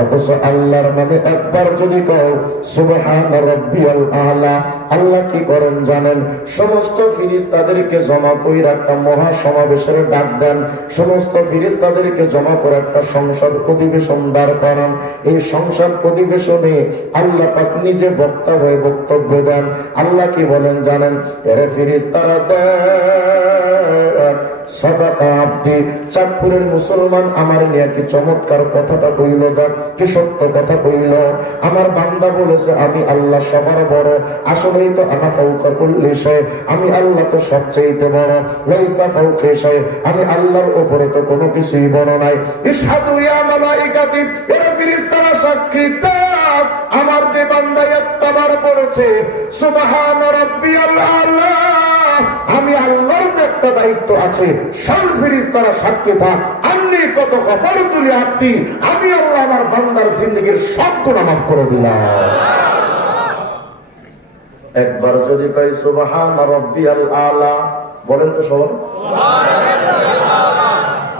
অথচ আল্লাহর নামে একবার যদি কও সুবহান রাব্বিয়াল আলা, আল্লাহ কি করেন জানেন? সমস্ত ফেরেশতাদেরকে জমা করে একটা মহা সমাবেশের ডাক দেন, সমস্ত ফেরেশতাদেরকে জমা করে একটা সংসদ অধিবেশন দাঁড় করান। এই সংসদ অধিবেশনে আল্লাহ পাক নিজে বক্তা হয়ে বক্তব্য দেন। আল্লাহ কি বলেন জানেন? এরে ফেরেশতারা সাদাকা আব্দি, চাঁদপুরের মুসলমান আমার নিয়ে কি চমৎকার কথাটা কইল, কি সত্য কথা কইল। আমার বান্দা বলেছে আমি আল্লাহ সবার বড়, আসলেই তো আনা ফাওকা কুল্লি শাই, আমি আল্লাহ তো সবচেয়ে বড়, লাইসা ফাওকা শাই, আমি আল্লাহর উপরে তো কোনো কিছুই বড় নাই। ইশহাদু ইয়া মালাইকাতি, এরা ফেরেশতারা সাক্ষী দাও, আমার যে বান্দা একবার পড়েছে সুবহান রাব্বিয়াল আলা, আমি আল্লাহর একটা দায়িত্ব আছে, সব ফেরেশতারা সাক্ষী থাক, আমি কত গফরতুল আব্দি, আমি আল্লাহ আমার বান্দার জিন্দেগীর সব গুনাহ মাফ করে দিলাম। একবার যদি কই সুবহান রাব্বিয়াল আলা, বলেন তো সবাই সুবহান রাব্বিয়াল আলা,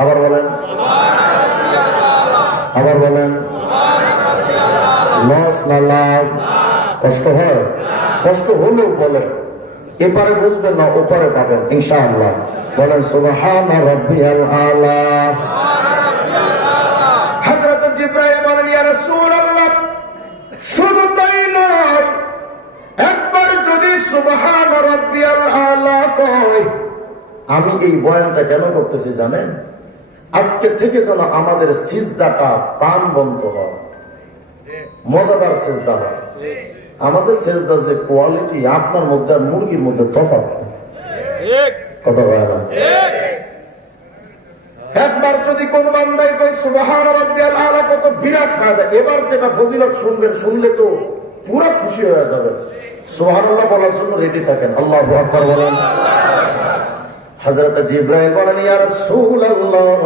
আবার বলেন সুবহান রাব্বিয়াল আলা, আবার বলেন সুবহান রাব্বিয়াল আলা। লস না লাভ? কষ্ট হয়? কষ্ট হলেও বলেন, এপারে বুঝবেন না ওপারে পাবেন ইনশাআল্লাহ। বলেন সুবহান রাব্বিয়াল আলা। হযরত জিবরাইল বলেন, ইয়া রাসূলুল্লাহ, শুধু তাই নয়, একবার যদি সুবহান রাব্বিয়াল আলা কয়, আমি এই বয়ানটা কেন করতেছি জানেন? আজকে থেকে যেন আমাদের সিজদাটা প্রাণ বন্ধ হয়। মজাদার সেজদা না। আমাদের সেজদা যে কোয়ালিটি, আপনার মধ্যে আর মুরগির মধ্যে তফাৎ। কথা বলে না। একবার যদি কোন বান্দাই কই সুবহান রাব্বিয়াল আলা, কত বিরাট ফায়দা। এবার যেটা ফজিলত শুনবেন, শুনলে তো পুরো খুশি হয়ে যাবেন। সুবহানাল্লাহ বলার জন্য রেডি থাকেন। আল্লাহু আকবার বলেন। হযরত জিবরাইল বলেন, ইয়া রাসূলুল্লাহ,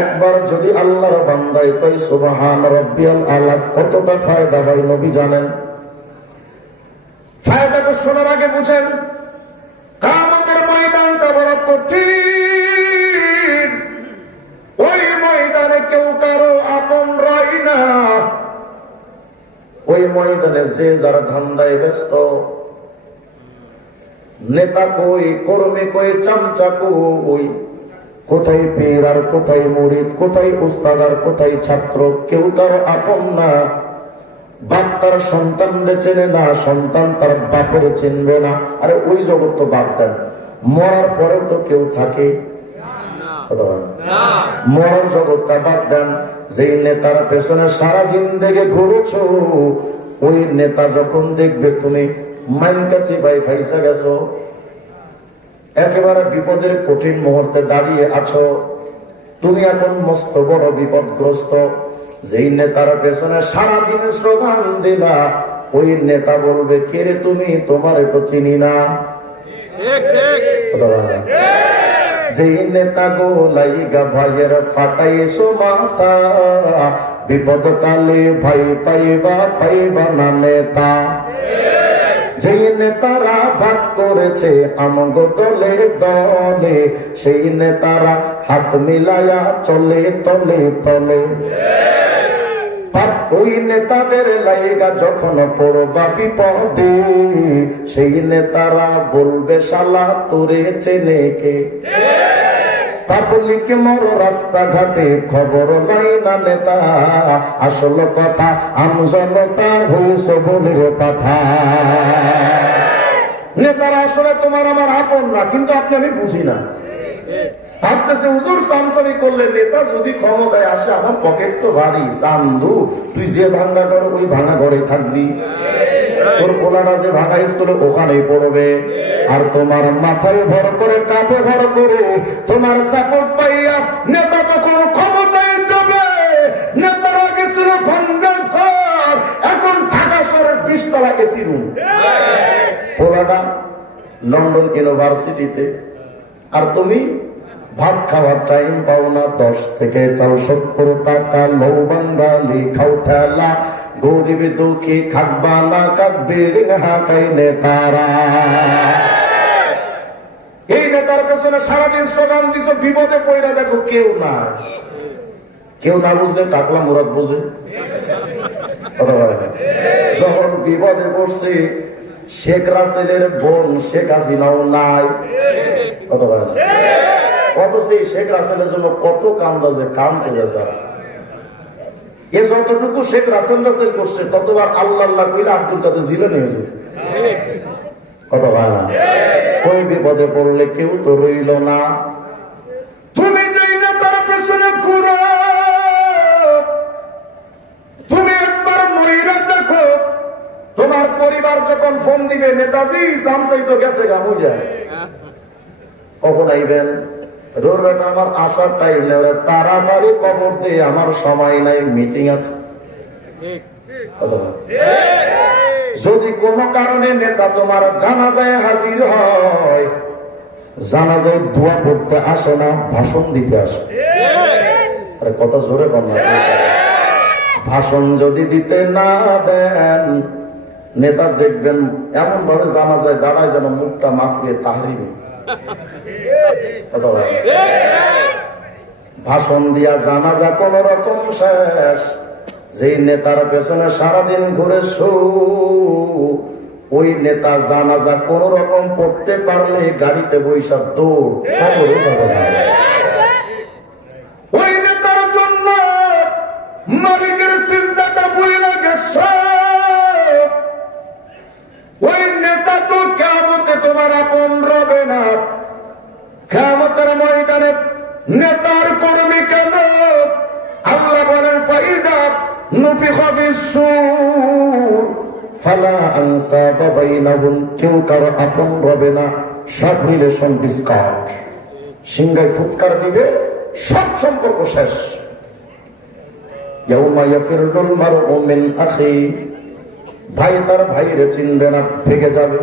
একবার যদি আল্লাহর বান্দাই কই সুবহান রাব্বিয়াল আলা, কতটা ফায়দা হয় নবী জানেন? ফায়দাটা শোনার আগে বুঝেন, কিয়ামতের ময়দানটা বড় কঠিন। ওই ময়দানে কেউ কারো আপন রয় না। ওই ময়দানে যে যার ধান্দায় ব্যস্ত, নেতা কই, কর্মী কই, চামচা কই, কোথায় পীর আর কোথায় মুরিদ, কোথায় উস্তাদ আর কোথায় ছাত্র, কেউ কারো আপন না। বাপ তার সন্তানরে চেনে না, সন্তান তার বাপের চিনবে না। আরে ওই জগৎ তো বাদ দেন, মরার পরেও তো কেউ থাকে না। মরার জগৎটা বাদ দেন, যেই নেতার পেছনে সারা জিন্দেগি ঘুরেছো, ওই নেতা যখন দেখবে তুমি মাইন কাছে ভাই ফাইসা গেছো, একেবারে বিপদের কঠিন মুহূর্তে দাঁড়িয়ে আছো, তুমি এখন মস্ত বড় বিপদগ্রস্ত, যেই নেতার পেছনে সারাদিনে স্লোগান দিলা, ওই নেতা বলবে, কে রে তুমি, তোমার তো চিনি না। যেই নেতা গো লাইগা ভাইয়ের ফাটাইছো মাথা, বিপদ কালে ভাই পাইবা পাইবা না নেতা। যেই নেতারা ভাগ করেছে আমগো দলে দলে, সেই নেতারা হাত মিলায়া চলে তলে তলে। ওই নেতাদের লাইগা যখন পড়বা বিপদে, সেই নেতারা বলবে শালা তোরে চেনে কে। পাবলিক মর রাস্তাঘাটে খবর লাই না নেতা, আসল কথা আমজনতা হইছ বলে পাঠা। নেতারা আসলে তোমার আমার আপন না, কিন্তু আপনি আমি বুঝি না। ভাবতেছে হুজুর সামসামি করলে নেতা যদি ক্ষমতায় আসে, আমার পকেট তো ভারী, চান্দু তুই যে ভাঙা ঘর ওই ভাঙা ঘরে থাকবি, তোর পোলাটা যে ভাঙা স্কুলে ওখানেই পড়বে, আর তোমার মাথায় ভর করে কাঁধে ভর করে তোমার সাপোর্ট পাইয়া নেতা যখন ক্ষমতায় যাবে, নেতারা গেছিল ভাঙ্গা ঘর, এখন ঢাকা শহরের 20 তলা এসি রুম। পোলাটা লন্ডন ইউনিভার্সিটিতে, আর তুমি ভাত খাওয়ার টাইম পাও না, 10 থেকে 70 টাকা লৌ বাঙ্গালি খাও ঠেলা, গরিব দুঃখী খাকবা না কাক বিল্ডিং হাঁকাই নেতারা। এই নেতার পেছনে সারাদিন স্লোগান দিছো, বিপদে পয়রা দেখো কেউ না। কেউ না বুঝলে টাকলা মুরাদ বোঝে। যখন বিপদে পড়ছে, শেখ রাসেলের বোন শেখ হাসিনাও নাই। কথা বলে না। অথচ এই শেখ রাসেলের জন্য কত কান্দা, যে কান্দছে বেচারা। এ যতটুকু শেখ রাসেল রাসেল করছে, ততবার আল্লাহ আল্লাহ কইলে আব্দুল কাদের জিলানী হয়েছে। কথা বলে না। ওই বিপদে পড়লে কেউ তো রইল না। তুমি যেই না তার পেছনে ঘুরো, তুমি একবার মহিলা দেখো, তোমার পরিবার যখন ফোন দিবে, নেতাজি সামসাই তো গেছে গা মুজা, কখন আইবেন? রোর বেটা আমার আসার টাইম নেই, তাড়াতাড়ি কবর দিয়ে আমার সময় নাই, মিটিং আছে। যদি কোন কারণে নেতা তোমার জানাজায় হাজির হয়, জানাজায় দোয়া পড়তে আসে না, ভাষণ দিতে আসে। আরে কথা জোরে কর না। ভাষণ যদি দিতে না দেন, নেতা দেখবেন এমন ভাবে জানাজায় দাঁড়ায় যেন মুখটা মাখিয়ে তাহরিবে। ভাষণ দিয়া জানাজা কোন রকম শেষ। যেই নেতার পেছনে সারাদিন ঘুরেছো, ওই নেতা জানাজা কোন রকম পড়তে পারলে গাড়িতে বৈশা দৌড়। ওই নেতার জন্য মালিকের সিজদাটা ভুলে গেছো। ওই নেতা তো কিয়ামতে তোমার আপন রবে না। কিয়ামতের ময়দানে নেতার কর্মী কেন? আল্লাহ বলেন, ফাইদা নুফিখা ফিস-সূর ফালা আনসাবা বাইনাহুম, কেউ কারো আপন রবে না, সব রিলেশন ডিসকার্ড। সিংহায় ফুৎকার দিবে, সব সম্পর্ক শেষ। ইয়াউমা ইয়াফিরুল মারউ মিন আখি, ভাই তার ভাইরে চিনবে না, ভেগে যাবে।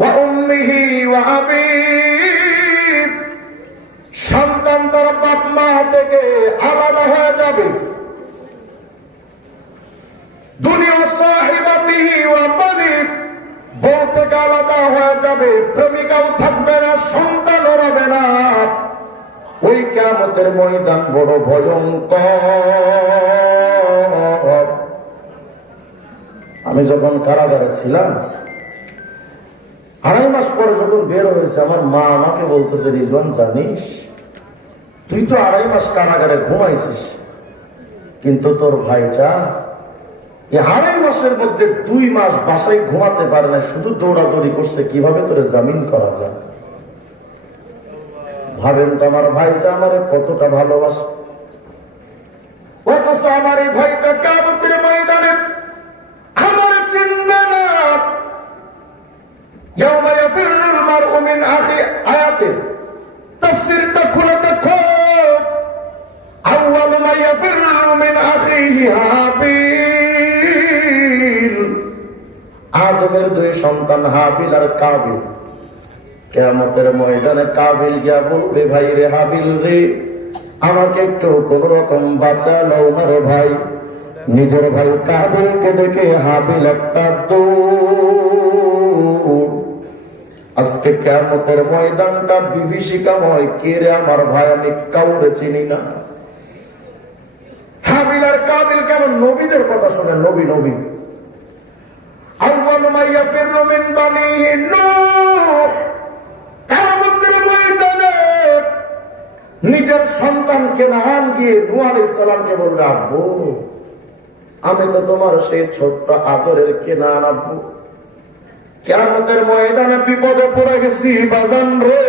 ওয়া উম্মিহি ওয়া আবি, সন্তান তার বাপ মা থেকে আলাদা হয়ে যাবে। দুনিয়া সাহিবাতিহি ওয়া বানি, বউ থেকে আলাদা হয়ে যাবে, প্রেমিকাও থাকবে না, সন্তানও রবে না। ওই কিয়ামতের ময়দান বড় ভয়ঙ্কর। আমি যখন কারাগারে ছিলাম, 2.5 মাস পরে যখন বের হয়েছে, আমার মা আমাকে বলতেছে, রিজওয়ান জানিস তুই তো 2.5 মাস কারাগারে ঘুমাইছিস, কিন্তু তোর ভাইটা এই 2.5 মাসের মধ্যে 2 মাস বাসায় ঘুমাতে পারে না, শুধু দৌড়াদৌড়ি করছে, কিভাবে তোরে জামিন করা যায়। ভাবেন তো আমার ভাইটা আমারে কতটা ভালোবাসে। অথচ আমার এই ভাইটা কিয়ামতের ময়দানে আমারে চিনবে না। ইয়াউমা ইয়াফিরুল মারউ মিন আখি, আয়াতের তাফসীরটা খুলে দেখো। আউয়ালু মা ইয়াফিরু মিন আখিহি হাবিল, আদমের 2 সন্তান হাবিল আর কাবিল। কিয়ামতের ময়দানে কাবিল গিয়া বলবে, ভাই রে হাবিল রে, আমাকে একটু কোন রকম বাঁচালো না রে ভাই। নিজের ভাই কাবিলকে দেখে হাবিল একটা দৌড়। আজকে কিয়ামতের ময়দানটা বিভীষিকাময়। কে রে আমার ভাই, আমি কাউরে চিনি না। হাবিল আর কাবিল কেমন নবীদের কথা শুনে, নবী নবী। আউয়ালু মা ইয়াফিরু মিন বানি নূহ, কিয়ামতের ময়দানে নিজের সন্তানকে নাম গিয়ে নূহ আলাইহিস সালামকে বলবে, আব্বু আমি তো তোমার সেই ছোট্ট আদরের কেনান আব্বু, কিয়ামতের ময়দানে বিপদে পড়ে গেছি বাজান রে,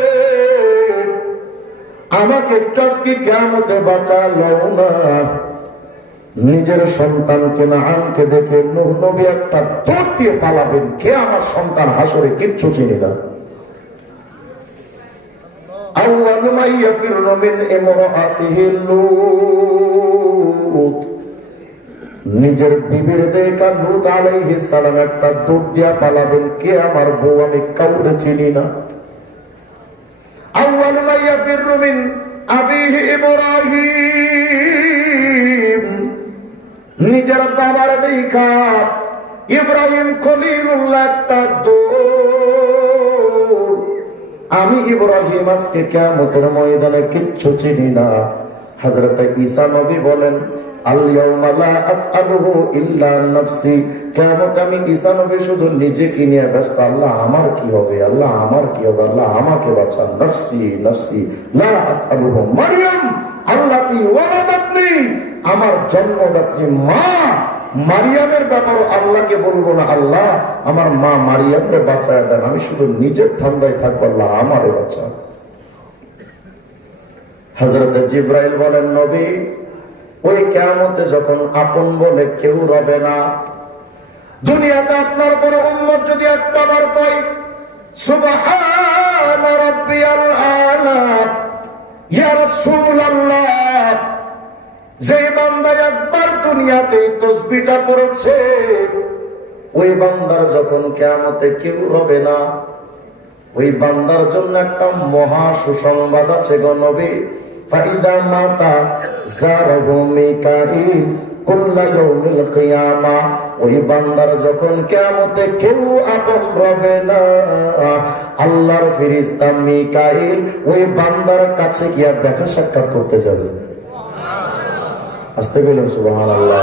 আমাকে একটু আজকে কিয়ামতে বাঁচালো না। নিজের সন্তানকে নামকে দেখে নূহ নবী একটা দৌড় দিয়ে পালাবেন, কে আমার সন্তান, হাসরে কিচ্ছু চিনি না। আউয়ালু মা ইয়াফিরু মিন ইমরাআতিহি লূত, নিজের বিবির দেখা লূত আলাইহিস সালাম একটা দৌড় দিয়া পালাবেন, কে আমার বউ, আমি কাউরে চিনি না। আউয়ালু মা ইয়াফিরু মিন আবিহি ইব্রাহিম, নিজের বাবার দেখা ইব্রাহিম খলিলুল্লাহ একটা দৌড়, আমি ইব্রাহিম আজকে কিয়ামতের ময়দানে কিচ্ছু চিনি না। হযরত ঈসা নবী বলেন, আল ইয়াউমা লা আসআলুহু ইল্লা নাফসি, কিয়ামতে আমি ঈসা নবী শুধু নিজেকে নিয়ে ব্যস্ত, আল্লাহ আমার কি হবে, আল্লাহ আমার কি হবে, আল্লাহ আমাকে বাঁচান, নফসি নফসি লা আসআলুহু মারইয়াম আল্লাতী ওয়ালাদাতনি, আমার জন্মদাত্রী মা মারিয়ামের ব্যাপারে আল্লাহকে বলবো না, আল্লাহ আমার মা মারিয়ামরে বাঁচায় দেন, আমি শুধু নিজের ধান্দায় থাকবো, আল্লাহ আমারে বাঁচান। হযরত জিবরাইল বলেন, নবী ওই কিয়ামতে যখন আপন বলে কেউ রবে না, দুনিয়াতে আপনার কোন উম্মত যদি একটা বার কয় সুবহান রাব্বিয়াল আলা ইয়া রাসূলুল্লাহ, যে বান্দা একবার দুনিয়াতে তাসবিহটা পড়েছে, ওই বান্দার যখন কিয়ামতে কেউ রবে না, ওই বান্দার জন্য একটা মহা সুসংবাদ আছে গো নবী। ফাইদা মাতা জারহু মিকাইল কুল্লা ইয়াউমিল কিয়ামা, ওই বান্দার যখন কিয়ামতে কেউ আপন রবে না, আল্লাহর ফেরেশতা মিকাইল ওই বান্দার কাছে গিয়ে দেখা সাক্ষাৎ করতে যাবে। আস্তে বলুন সুবহানাল্লাহ।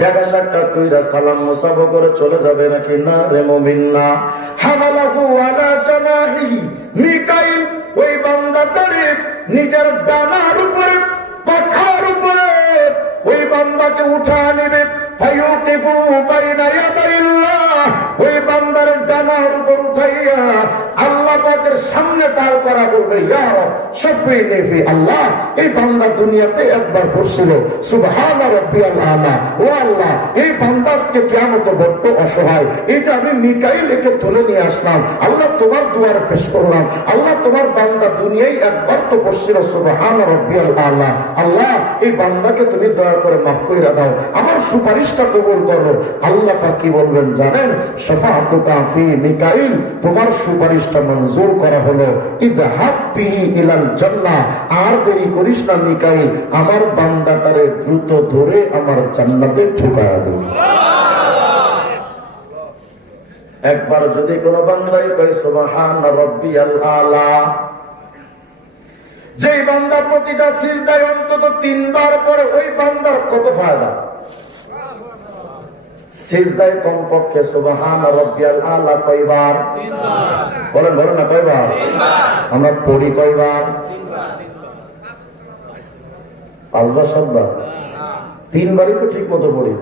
দেখা সাক্ষাৎ কইরা সালাম মুসাফা করে চলে যাবে নাকি? না রে মুমিন না। হামালাহু আলা জানাহি, মিকাইল ওই বান্দাটারে নিজের ডানার উপরে, পাখার উপরে ওই বান্দাকে উঠা নেবে। ফায়ুকিফু বাইনা ইয়াদাইল্লাহ, ওই বান্দার ডানার উপর উঠাইয়া আল্লাহ পাকের সামনে দাঁড় করা বলবে, ইয়া রব শাফিনি ফি আল্লাহ, এই বান্দা দুনিয়াতে একবার বসছিল, সুবহানা রাব্বিয়াল আলা, ও আল্লাহ এই বান্দা আজকে কিয়ামতে বড্ড অসহায়, এই যে আমি মিকাইল একে তুলে নিয়ে আসলাম, আল্লাহ তোমার দুয়ারে পেশ করলাম, আল্লাহ তোমার বান্দা দুনিয়ায় একবার তো বসছিল, সুবহানা রাব্বিয়াল আলা, আল্লাহ এই বান্দাকে তুমি দয়া করে মাফ কইরা দাও, আমার সুপারিশটা কবুল করো। আল্লাহ পাক কি বলবেন জানেন? শাফাআতুকা ফি মিকাইল, তোমার সুপারিশটা মঞ্জুর করা হলো, ইযহাব বিহি ইলাল জান্নাহ, আর দেরি করিস না মিকাইল, আমার বান্দাটারে দ্রুত ধরে আমার জান্নাতে ঢুকায়া দে। একবার যদি কোন বান্দাই কয় সুবহান রাব্বিয়াল আলা, যে বান্দা প্রতিটা সিজদায় অন্তত 3 বার পরে, ওই বান্দার কত ফায়দা? সিজদায় কমপক্ষে সুবহান রাব্বিয়াল আলা কয়বার? 3 বার। বলেন বলেন না কয়বার? 3 বার। আমরা পড়ি কয়বার? 3 বার। 5 বার 7 বার? 3 বারই তো ঠিক মতো পড়ি।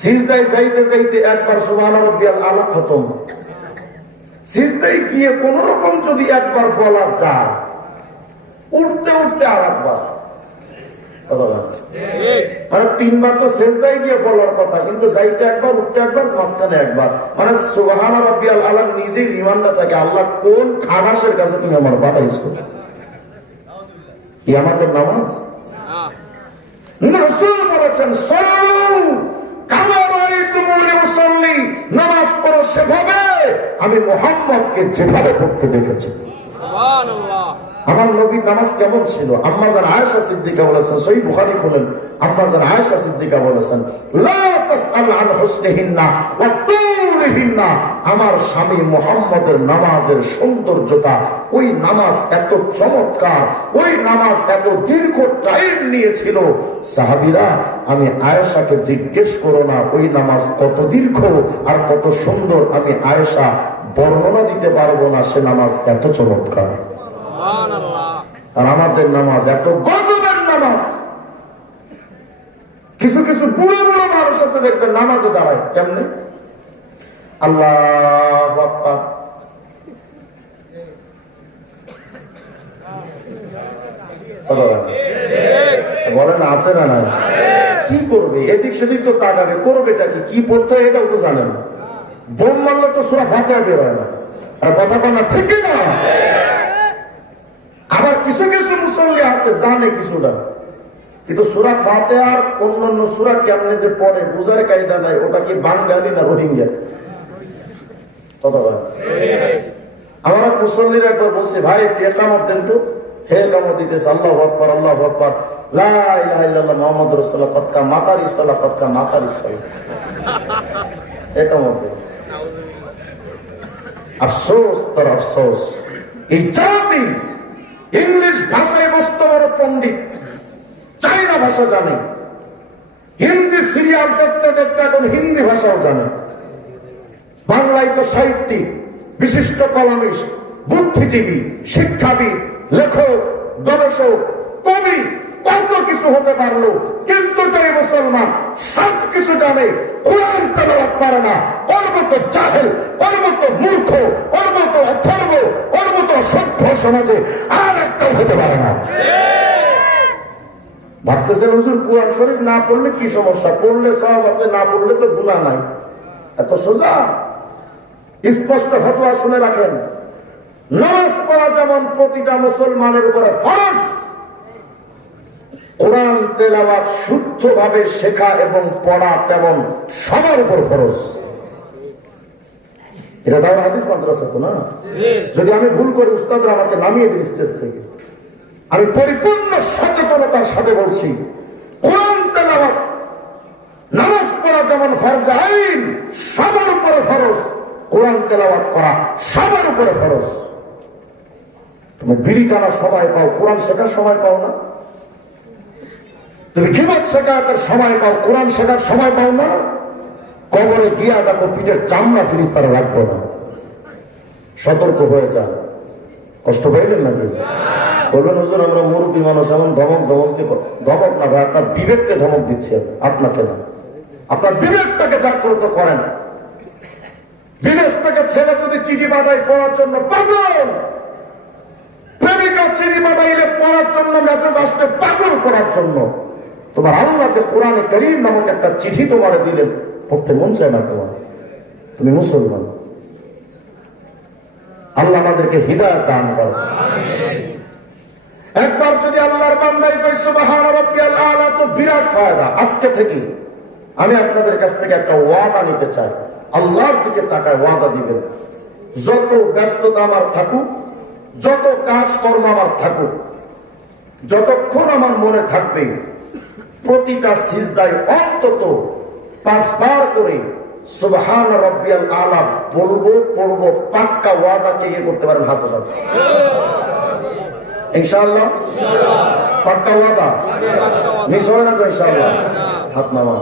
সিজদায় যাইতে যাইতে একবার সুবহান রাব্বিয়াল আলা খতম। সিজদায় গিয়ে কোন রকম যদি একবার বলা যায়, উঠতে উঠতে আর একবার, মানে 3 বার তো সিজদায় গিয়ে বলার কথা, কিন্তু যাইতে একবার, উঠতে একবার, মাঝখানে একবার, মানে সুবহান রাব্বিয়াল আলা নিজেই রিমান্ডার থাকে, আল্লাহ কোন খানাসের কাছে তুমি আমার পাঠাইছো? কি আমাদের নামাজ? রাসূল বলেছেন সাল্লু কামা রাআইতুমুনি উসাল্লি, নামাজ পড়ো সেভাবে আমি মুহাম্মদকে যেভাবে পড়তে দেখেছি। সুবহানাল্লাহ। আমার নবীর নামাজ কেমন ছিল? আম্মা জান আয়েশা সিদ্দিকা বলেছেন, সহিহ বুখারী খুলেন, আম্মা জান আয়েশা সিদ্দিকা বলেছেন, লা তাসআল আন হুসনিহিন্না ওয়া তুলিহিন্না, আমার স্বামী মুহাম্মদের নামাজের সৌন্দর্যতা, ওই নামাজ এত চমৎকার, ওই নামাজ এত দীর্ঘ টাইম নিয়েছিল, সাহাবীরা আমি আয়েশাকে জিজ্ঞেস করো না ওই নামাজ কত দীর্ঘ আর কত সুন্দর, আমি আয়েশা বর্ণনা দিতে পারবো না, সে নামাজ এত চমৎকার। আর আমাদের নামাজ এত গজবের নামাজ। কিছু কিছু বুড়ো বুড়ো মানুষ আছে দেখবেন নামাজে দাঁড়ায় কেমনে, আল্লাহু আকবার, বলেন আছে না না? কি করবে? এদিক সেদিক তো তাকাবে, করবেটা কি, কি পড়তে হয় এটাও তো জানে না। বোম মারলে তো সূরা ফাতিহা বের হয় না, আর কথা বলা ঠিক না। আবার কিছু কিছু মুসল্লি আছে জানে কিছুটা, কিন্তু সূরা ফাতিহার অন্যান্য সূরা কেমনে যে পড়ে বুঝার কায়দা নাই, ওটা কি বাঙালি না রোহিঙ্গা? কথা বলেন। আমার এক মুসল্লিরা একবার বলছে, ভাই একামত দেন তো। হে একামত দিতেছে, আল্লাহু আকবার আল্লাহু আকবার, লা ইলাহা ইল্লাল্লাহ মুহাম্মাদুর রাসূলুল্লাহ, কতকা মাতারি সালাত, কতকা মাতারি সালাত, একামত দেন। আফসোস তোর আফসোস, এই জাতি ইংলিশ ভাষায় বসতে বড় পণ্ডিত, চাইনা ভাষা জানে, হিন্দি সিরিয়াল দেখতে দেখতে এখন হিন্দি ভাষাও জানে, বাংলায় তো সাহিত্যিক, বিশিষ্ট কলামিস্ট, বুদ্ধিজীবী, শিক্ষাবিদ, লেখক, গবেষক, কবি, কত কিছু হতে পারলো, কিন্তু যে মুসলমান সব কিছু জানে, কোরআন তেলাওয়াত পারে না, ওর মতো জাহেল, ওর মতো মূর্খ, ওর মতো অথর্ব, ওর মতো সভ্য সমাজে আর একটাও হতে পারে না। ভাবতেছেন হুজুর কোরআন শরীফ না পড়লে কি সমস্যা? পড়লে সওয়াব আছে, না পড়লে তো গুনাহ নাই। এত সোজা? স্পষ্ট ফতোয়া শুনে রাখেন, নামাজ পড়া যেমন প্রতিটা মুসলমানের উপরে ফরজ, কোরআন তেলাওয়াত শুদ্ধভাবে শেখা এবং পড়া তেমন সবার উপর ফরজ। এটা দাওরা হাদিস মাদ্রাসা তো না? যদি আমি ভুল করে উস্তাদরা আমাকে নামিয়ে দিন স্টেজ থেকে। আমি পরিপূর্ণ সচেতনতার সাথে বলছি, কোরআন তেলাওয়াত নামাজ পড়া যেমন ফরজ আইন সবার উপরে ফরজ, কোরআন তেলাওয়াত করা সবার উপরে ফরজ। তুমি বিড়ি টানার সময় পাও, কোরআন শেখার সময় পাও না? তুমি গীবত শেখার সময় পাও, কোরআন শেখার সময় পাও না? কবরে গিয়া দেখো পিঠের চামড়া ফিরিস্তারা রাখবো না। সতর্ক হয়ে যান। কষ্ট পাইলেন নাকি? বলবেন হুজুর আমরা মুরব্বী মানুষ, এমন ধমক দিয়ে, ধমক না ভাই, আপনার বিবেককে ধমক দিচ্ছি, আপনাকে না, আপনার বিবেকটাকে জাগ্রত করেন। বিদেশ থেকে ছেলে যদি চিঠি পাঠায় পড়ার জন্য পাগল, প্রেমিকা চিঠি পাঠাইলে পড়ার জন্য, মেসেজ আসলে পাগল করার জন্য। তোমার আল্লাহ যে কোরআনে কারীম নামক একটা চিঠি তোমারে দিলেন, পড়তে মন চায় না তোমার? তুমি মুসলমান। আল্লাহ আমাদেরকে হিদায়াত দান করো। একবার যদি আল্লাহর বান্দাই কই সুবহান রাব্বিয়াল আলা, তো বিরাট ফায়দা। আজকে থেকে আমি আপনাদের কাছ থেকে একটা ওয়াদা নিতে চাই। আল্লাহর দিকে তাকায় ওয়াদা দিবেন, যত ব্যস্ততা আমার থাকুক, যত কাজকর্ম আমার থাকুক, যতক্ষণ আমার মনে থাকবে, প্রতিটা সিজদায় অন্তত 5 বার করে সুবহান রাব্বিয়াল আলা বলবো, পড়বো। পাক্কা ওয়াদা কে করতে পারেন? হাত ওঠান। ইনশাআল্লাহ পাক্কা ওয়াদা, মিস হয় না তো? ইনশাআল্লাহ হাত নামা।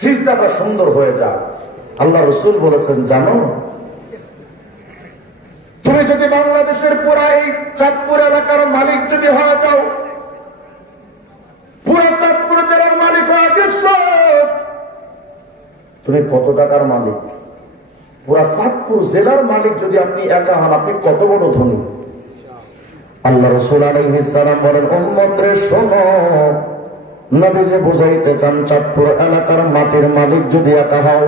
সিজদাটা সুন্দর হয়ে যায়। আল্লাহ রাসূল বলেছেন, জানো তুমি যদি বাংলাদেশের পুরা এই চাঁদপুর এলাকার মালিক যদি হয়ে যাও, পুরা চাঁদপুর জেলার মালিক হয়ে গেছো, তুমি কত টাকার মালিক? পুরা চাঁদপুর জেলার মালিক যদি আপনি একা হন, আপনি কত বড় ধনী? আল্লাহ রাসূল আলাইহিস সালাম বলেন, উম্মত রে শোনো, নবী যে বুঝাইতে চান, চাঁদপুর এলাকার মাটির মালিক যদি একা হও,